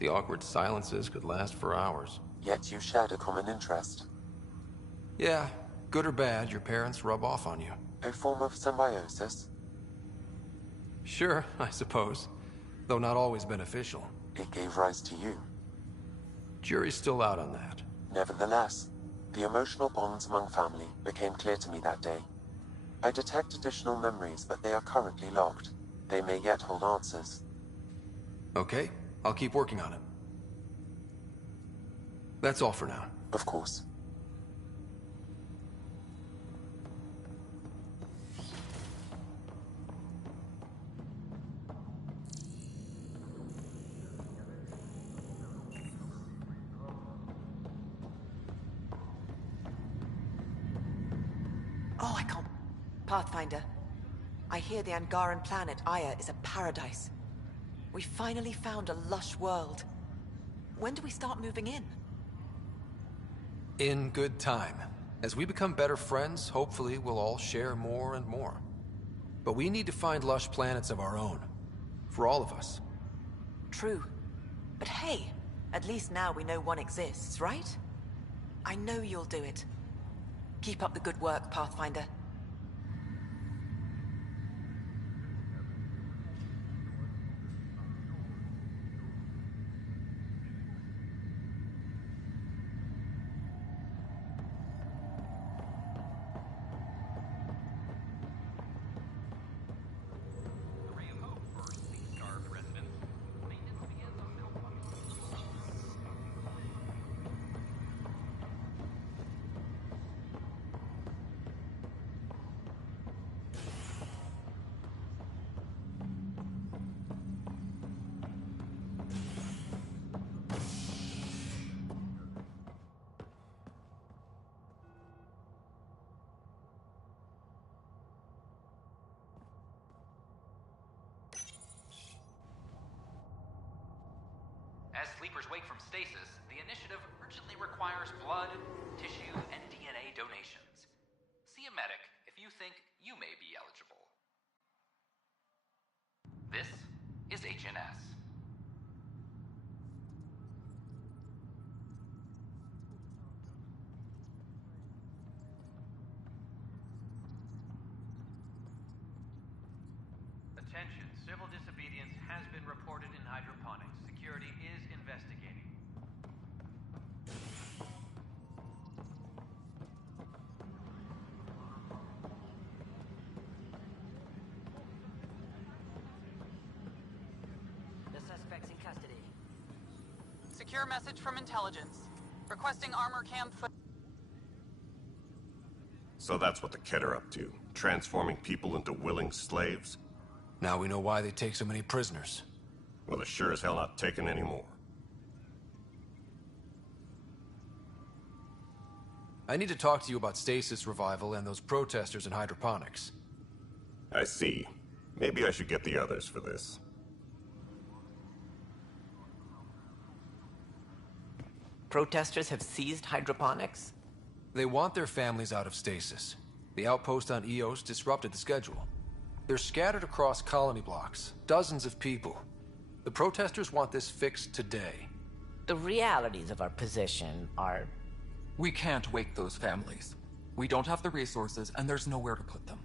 The awkward silences could last for hours. Yet you shared a common interest. Yeah, good or bad, your parents rub off on you. A form of symbiosis? Sure, I suppose. Though not always beneficial. It gave rise to you. Jury's still out on that. Nevertheless, the emotional bonds among family became clear to me that day. I detect additional memories, but they are currently locked. They may yet hold answers. Okay, I'll keep working on it. That's all for now. Of course. Oh, I can't. Pathfinder, I hear the Angaran planet Aya is a paradise. We finally found a lush world. When do we start moving in? In good time. As we become better friends, hopefully we'll all share more and more. But we need to find lush planets of our own. For all of us. True. But hey, at least now we know one exists, right? I know you'll do it. Keep up the good work, Pathfinder. As sleepers wake from stasis, the initiative urgently requires blood, tissue, and DNA donations. See a medic if you think you may be eligible. This is HNS. Attention, civil disobedience has been reported in hydroponics. Security is investigating. The suspect's in custody. Secure message from intelligence. Requesting armor cam foot. So that's what the Kett are up to, transforming people into willing slaves? Now we know why they take so many prisoners. Well, they're sure as hell not taking any more. I need to talk to you about stasis revival and those protesters in hydroponics. I see. Maybe I should get the others for this. Protesters have seized hydroponics? They want their families out of stasis. The outpost on Eos disrupted the schedule. They're scattered across colony blocks, dozens of people. The protesters want this fixed today. The realities of our position are... We can't wake those families. We don't have the resources, and there's nowhere to put them.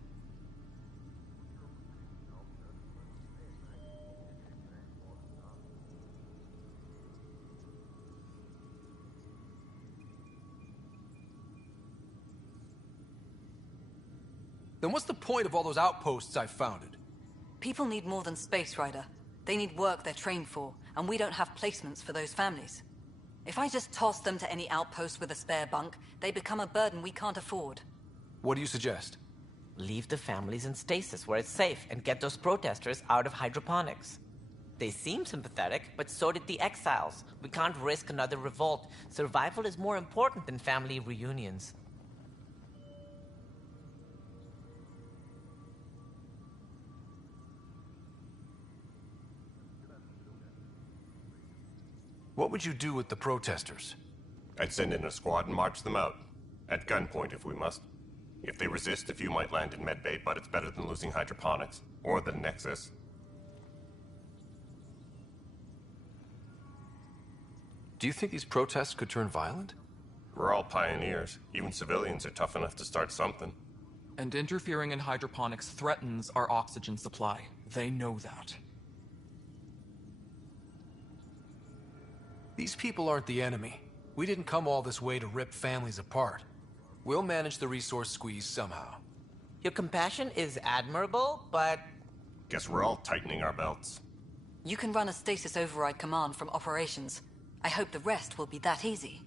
Then what's the point of all those outposts I've founded? People need more than space, Ryder. They need work they're trained for, and we don't have placements for those families. If I just toss them to any outpost with a spare bunk, they become a burden we can't afford. What do you suggest? Leave the families in stasis where it's safe and get those protesters out of hydroponics. They seem sympathetic, but so did the exiles. We can't risk another revolt. Survival is more important than family reunions. What would you do with the protesters? I'd send in a squad and march them out. At gunpoint if we must. If they resist, a few might land in medbay, but it's better than losing hydroponics. Or the Nexus. Do you think these protests could turn violent? We're all pioneers. Even civilians are tough enough to start something. And interfering in hydroponics threatens our oxygen supply. They know that. These people aren't the enemy. We didn't come all this way to rip families apart. We'll manage the resource squeeze somehow. Your compassion is admirable, but... Guess we're all tightening our belts. You can run a stasis override command from operations. I hope the rest will be that easy.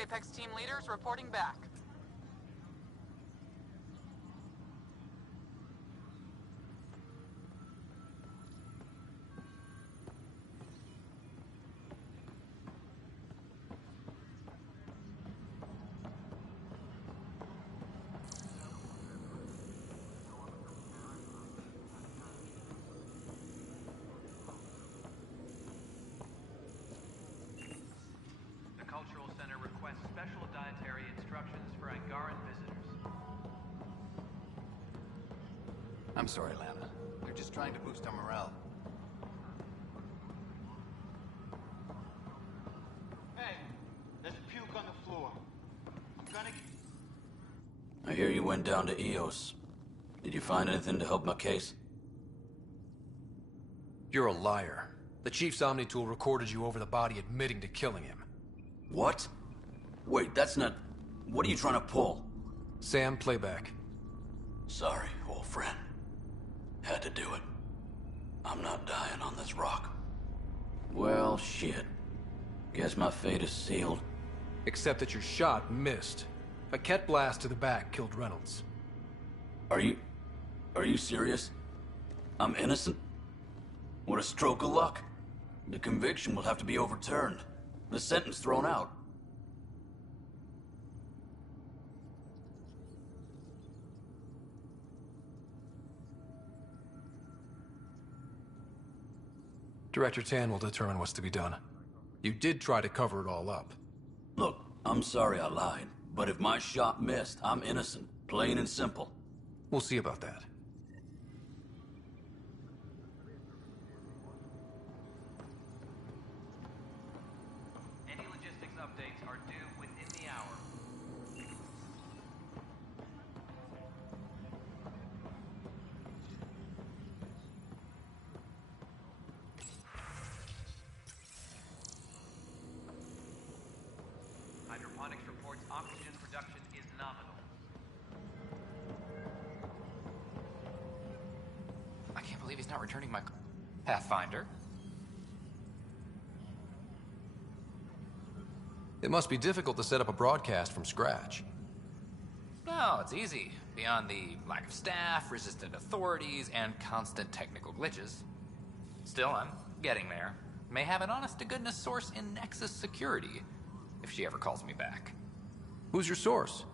Apex team leaders reporting back. Special dietary instructions for Angaran visitors. I'm sorry, Lana. They're just trying to boost our morale. Hey, there's puke on the floor. I'm gonna... I hear you went down to EOS. Did you find anything to help my case? You're a liar. The Chief's Omni tool recorded you over the body admitting to killing him. What? Wait, that's not... What are you trying to pull? Sam, playback. Sorry, old friend. Had to do it. I'm not dying on this rock. Well, shit. Guess my fate is sealed. Except that your shot missed. A ket blast to the back killed Reynolds. Are you serious? I'm innocent? What a stroke of luck. The conviction will have to be overturned. The sentence thrown out. Director Tan will determine what's to be done. You did try to cover it all up. Look, I'm sorry I lied, but if my shot missed, I'm innocent. Plain and simple. We'll see about that. Any logistics updates are due within the hour. Hydroponics reports oxygen production is nominal. I can't believe he's not returning my Pathfinder. It must be difficult to set up a broadcast from scratch. No, it's easy. Beyond the lack of staff, resistant authorities, and constant technical glitches. Still, I'm getting there. May have an honest-to-goodness source in Nexus security, if she ever calls me back. Who's your source?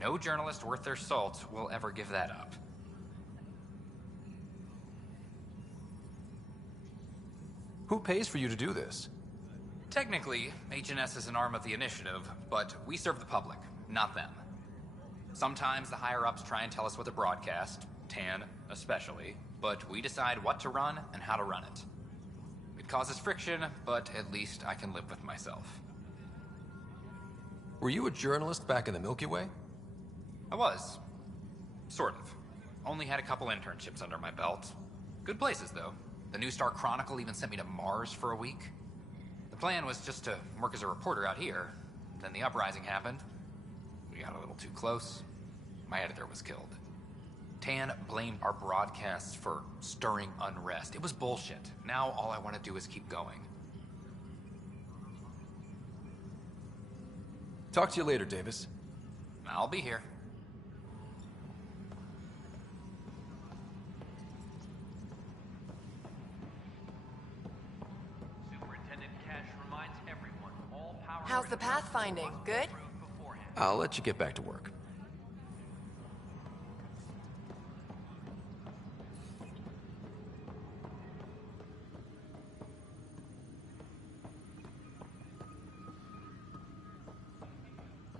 No journalist worth their salt will ever give that up. Who pays for you to do this? Technically, H&S is an arm of the initiative, but we serve the public, not them. Sometimes the higher-ups try and tell us what to broadcast, Tan especially, but we decide what to run and how to run it. It causes friction, but at least I can live with myself. Were you a journalist back in the Milky Way? I was. Sort of. Only had a couple internships under my belt. Good places, though. The New Star Chronicle even sent me to Mars for a week. The plan was just to work as a reporter out here. Then the uprising happened. We got a little too close. My editor was killed. Tan blamed our broadcasts for stirring unrest. It was bullshit. Now all I want to do is keep going. Talk to you later, Davis. I'll be here. Superintendent Cash reminds everyone all power... How's the pathfinding? Good? I'll let you get back to work.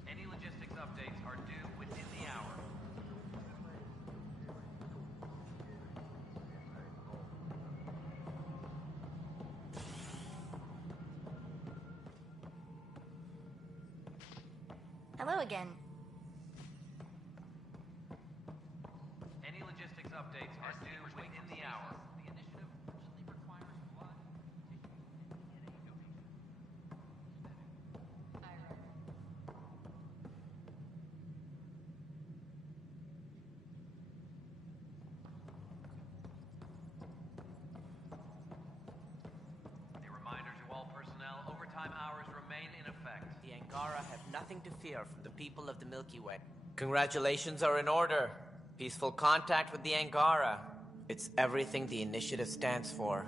Any logistics updates are due within the hour. Hello again. Any logistics updates are due within the hour. The initiative usually requires blood. A reminder to all personnel, overtime hours remain in effect. The Angara have nothing to fear from the people of the Milky Way. Congratulations are in order. Peaceful contact with the Angara. It's everything the initiative stands for.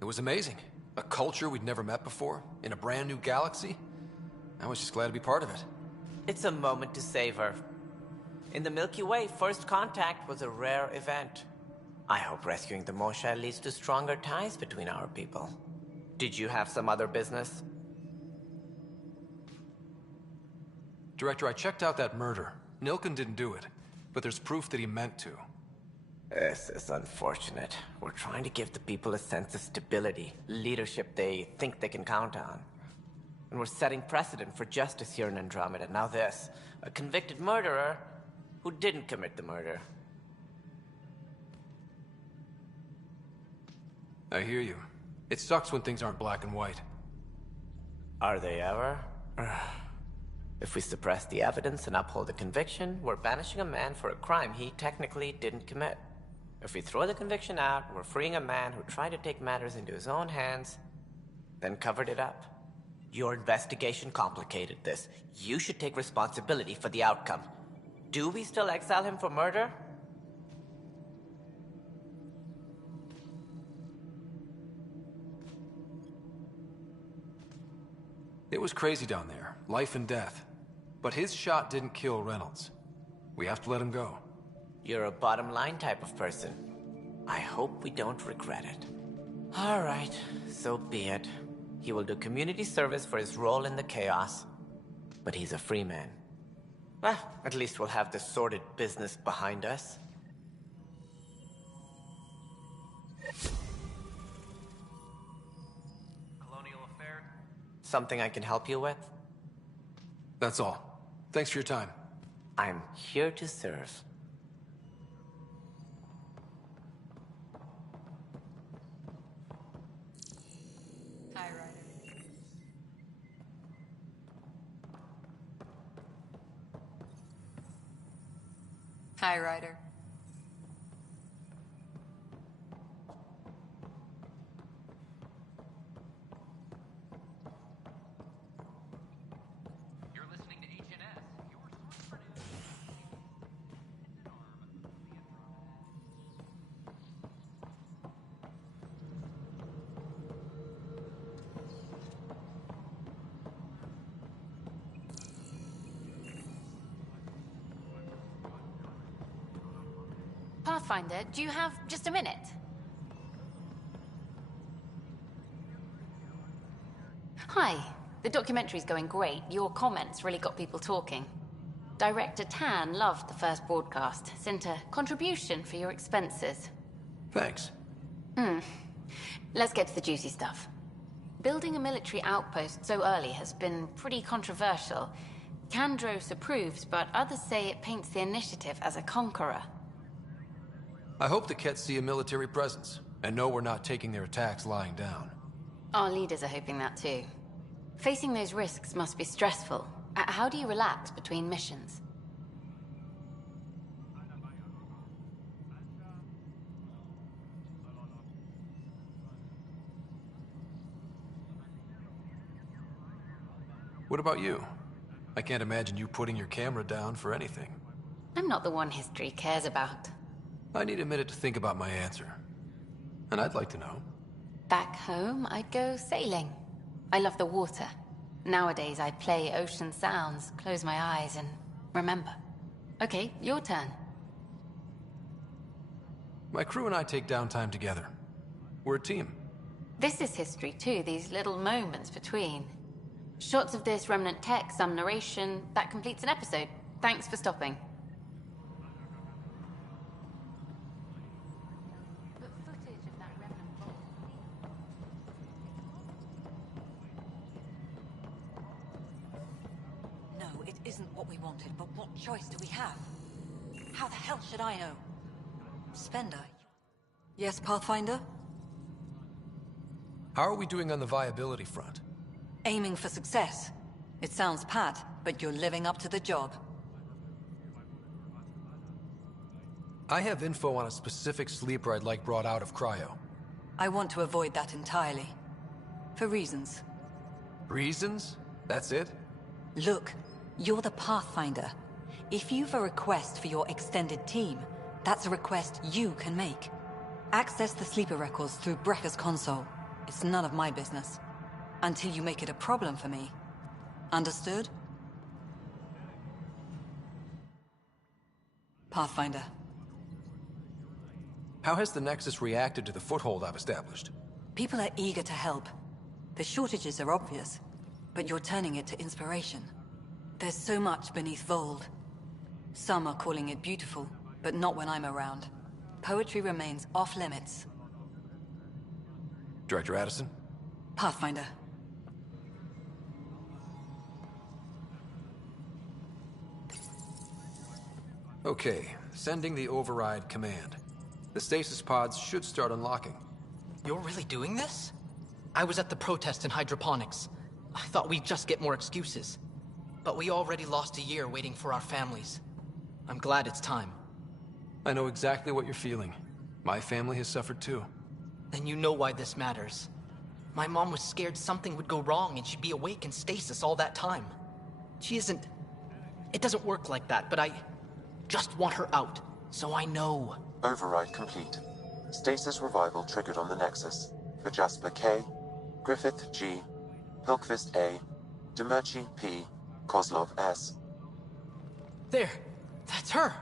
It was amazing. A culture we'd never met before, in a brand new galaxy. I was just glad to be part of it. It's a moment to savor. In the Milky Way, first contact was a rare event. I hope rescuing the Moshae leads to stronger ties between our people. Did you have some other business? Director, I checked out that murder. Nilken didn't do it, but there's proof that he meant to. This is unfortunate. We're trying to give the people a sense of stability, leadership they think they can count on. And we're setting precedent for justice here in Andromeda. Now this, a convicted murderer who didn't commit the murder. I hear you. It sucks when things aren't black and white. Are they ever? If we suppress the evidence and uphold the conviction, we're banishing a man for a crime he technically didn't commit. If we throw the conviction out, we're freeing a man who tried to take matters into his own hands, then covered it up. Your investigation complicated this. You should take responsibility for the outcome. Do we still exile him for murder? It was crazy down there, life and death. But his shot didn't kill Reynolds. We have to let him go. You're a bottom line type of person. I hope we don't regret it. All right, so be it. He will do community service for his role in the chaos. But he's a free man. Well, at least we'll have the sordid business behind us. Colonial Affairs? Something I can help you with? That's all. Thanks for your time. I'm here to serve. Hi, Ryder. Hi, Ryder. You're listening to HNS, your source for news. Pathfinder, do you have just a minute? Hi. The documentary's going great. Your comments really got people talking. Director Tan loved the first broadcast. Sent a contribution for your expenses. Thanks. Let's get to the juicy stuff. Building a military outpost so early has been pretty controversial. Kandros approves, but others say it paints the initiative as a conqueror. I hope the Kett see a military presence, and know we're not taking their attacks lying down. Our leaders are hoping that too. Facing those risks must be stressful. How do you relax between missions? What about you? I can't imagine you putting your camera down for anything. I'm not the one history cares about. I need a minute to think about my answer. And I'd like to know. Back home, I'd go sailing. I love the water. Nowadays, I play ocean sounds, close my eyes, and remember. Okay, your turn. My crew and I take downtime together. We're a team. This is history too, these little moments between. Shots of this remnant tech, some narration, that completes an episode. Thanks for stopping. Isn't what we wanted, but what choice do we have? How the hell should I know? Spender? Yes, Pathfinder? How are we doing on the viability front? Aiming for success. It sounds pat, but you're living up to the job. I have info on a specific sleeper I'd like brought out of cryo. I want to avoid that entirely. For reasons. Reasons? That's it? Look, you're the Pathfinder. If you've a request for your extended team, that's a request you can make. Access the sleeper records through Brekker's console. It's none of my business. Until you make it a problem for me. Understood? Pathfinder. How has the Nexus reacted to the foothold I've established? People are eager to help. The shortages are obvious, but you're turning it to inspiration. There's so much beneath Vold. Some are calling it beautiful, but not when I'm around. Poetry remains off-limits. Director Addison? Pathfinder. Okay, sending the override command. The stasis pods should start unlocking. You're really doing this? I was at the protest in hydroponics. I thought we'd just get more excuses. But we already lost a year waiting for our families. I'm glad it's time. I know exactly what you're feeling. My family has suffered too. Then you know why this matters. My mom was scared something would go wrong and she'd be awake in stasis all that time. She isn't... It doesn't work like that, but I just want her out, so I know. Override complete. Stasis revival triggered on the Nexus. For Jasper K, Griffith G, Hilkvist A, Demerchi P, Kozlov S. There! That's her!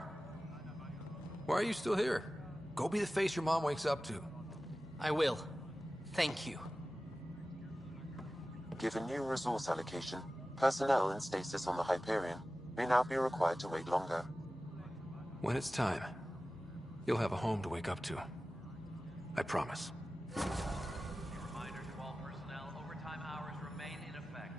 Why are you still here? Go be the face your mom wakes up to. I will. Thank you. Given new resource allocation, personnel in stasis on the Hyperion may now be required to wait longer. When it's time, you'll have a home to wake up to. I promise. Reminder to all personnel, overtime hours remain in effect.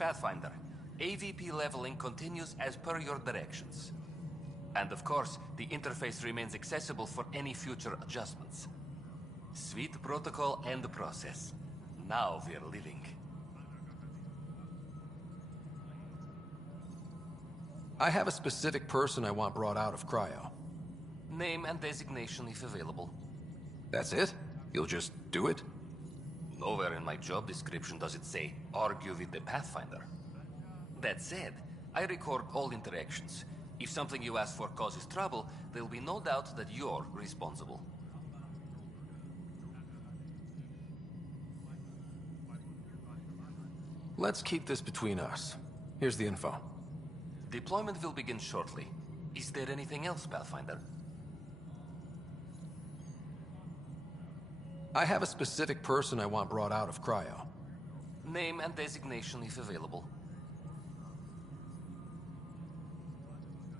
Pathfinder, AVP leveling continues as per your directions. And of course, the interface remains accessible for any future adjustments. Sweet protocol and process. Now we're living. I have a specific person I want brought out of cryo. Name and designation if available. That's it? You'll just do it? Nowhere in my job description does it say, argue with the Pathfinder. That said, I record all interactions. If something you ask for causes trouble, there'll be no doubt that you're responsible. Let's keep this between us. Here's the info. Deployment will begin shortly. Is there anything else, Pathfinder? I have a specific person I want brought out of cryo. Name and designation if available.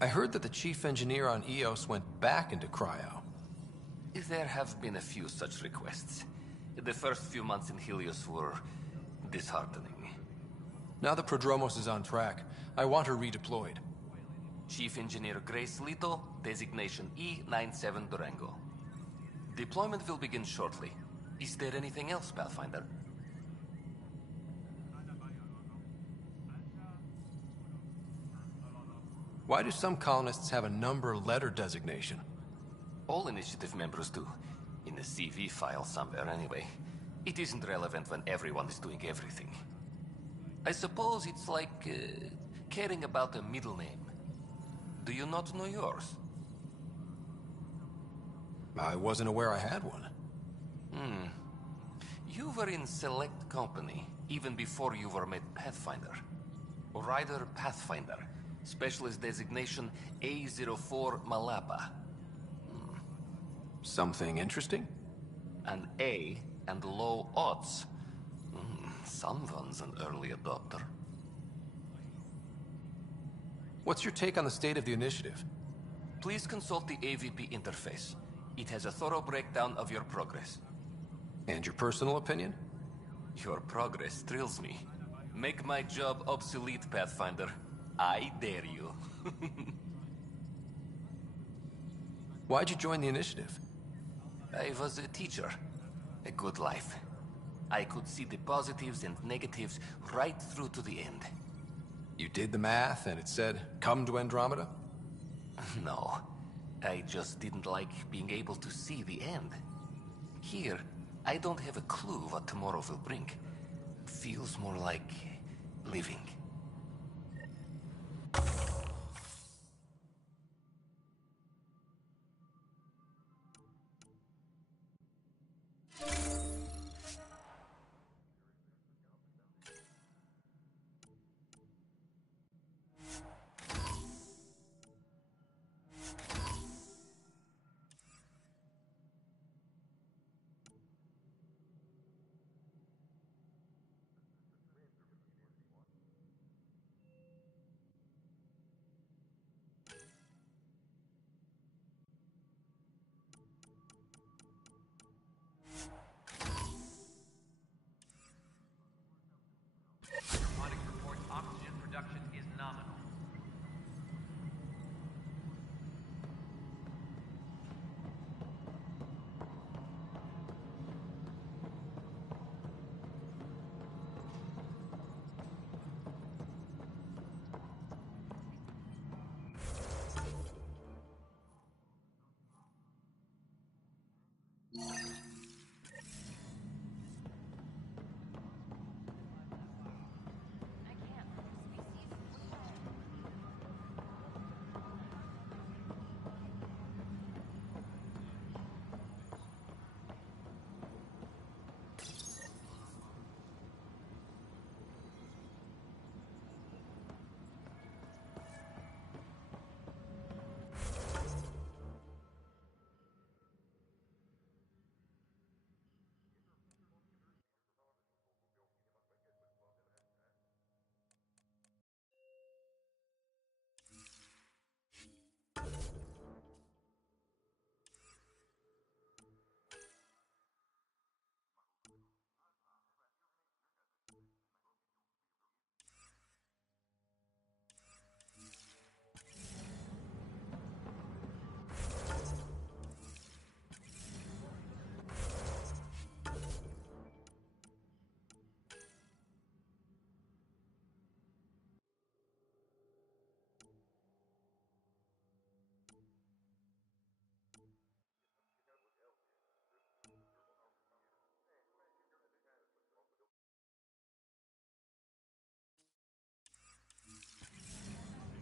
I heard that the chief engineer on EOS went back into cryo. There have been a few such requests. The first few months in Helios were disheartening. Now that Prodromos is on track, I want her redeployed. Chief Engineer Grace Lito, designation E97 Durango. Deployment will begin shortly. Is there anything else, Pathfinder? Why do some colonists have a number letter designation? All initiative members do. In the CV file somewhere, anyway. It isn't relevant when everyone is doing everything. I suppose it's like caring about a middle name. Do you not know yours? I wasn't aware I had one. You were in select company, even before you were made Pathfinder. Rider Pathfinder. Specialist designation A04 Malapa. Something interesting? An A and low odds. Someone's an early adopter. What's your take on the state of the initiative? Please consult the AVP interface. It has a thorough breakdown of your progress. And your personal opinion? Your progress thrills me. Make my job obsolete, Pathfinder. I dare you. Why'd you join the initiative? I was a teacher. A good life. I could see the positives and negatives right through to the end. You did the math and it said, come to Andromeda? No. I just didn't like being able to see the end. Here, I don't have a clue what tomorrow will bring. Feels more like living.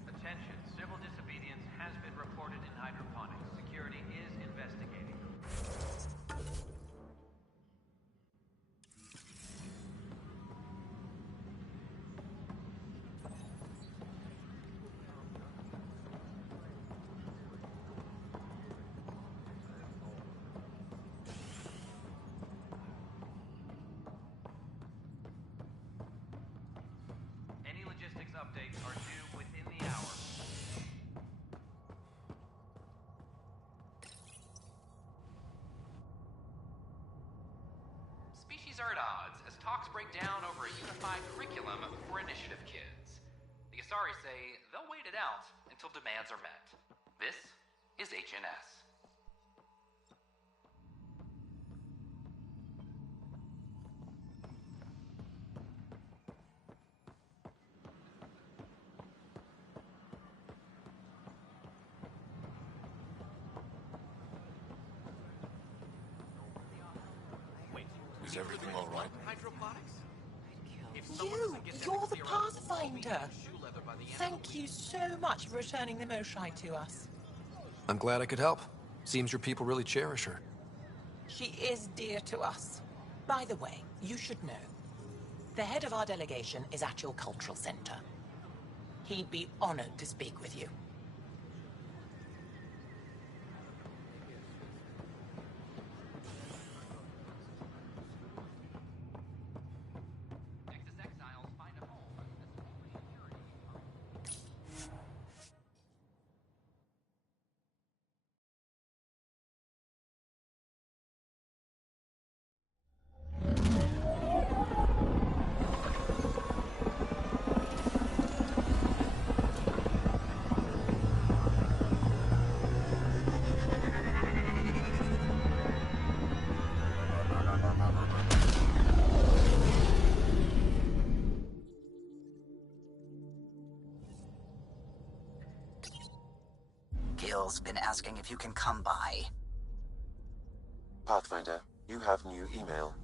Attention, civil disobedience has been reported in hydroponics. Security is investigating. Any logistics updates are due within the hour. Species are at odds as talks break down over a unified curriculum for initiative kids. The Asari say they'll wait it out until demands are met. This is HNS. Is everything all right? You're the Pathfinder. Thank you so much for returning the Moshai to us. I'm glad I could help. Seems your people really cherish her. She is dear to us. By the way, you should know, the head of our delegation is at your cultural center. He'd be honored to speak with you. Gil's been asking if you can come by. Pathfinder, you have new email.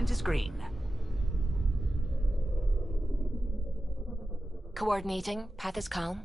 Scent is green. Coordinating. Path is calm.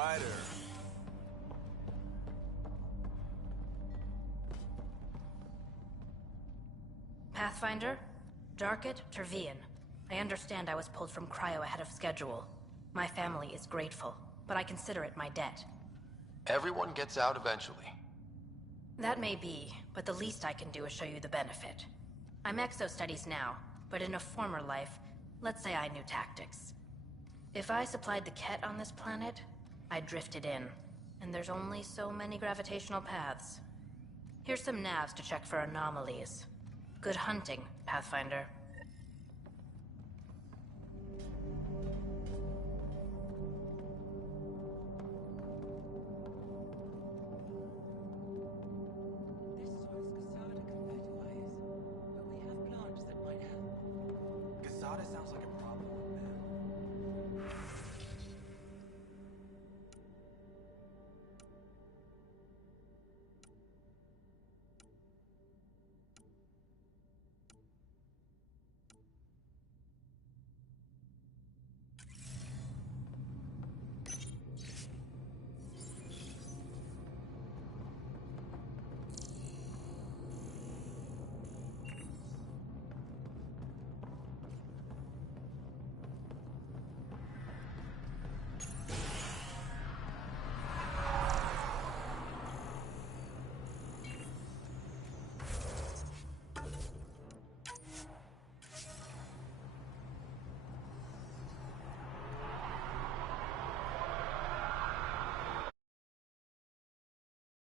Ryder. Pathfinder? Darket, Tervian. I understand I was pulled from Cryo ahead of schedule. My family is grateful, but I consider it my debt. Everyone gets out eventually. That may be, but the least I can do is show you the benefit. I'm exo-studies now, but in a former life, let's say I knew tactics. If I supplied the Ket on this planet, I drifted in, and there's only so many gravitational paths. Here's some navs to check for anomalies. Good hunting, Pathfinder.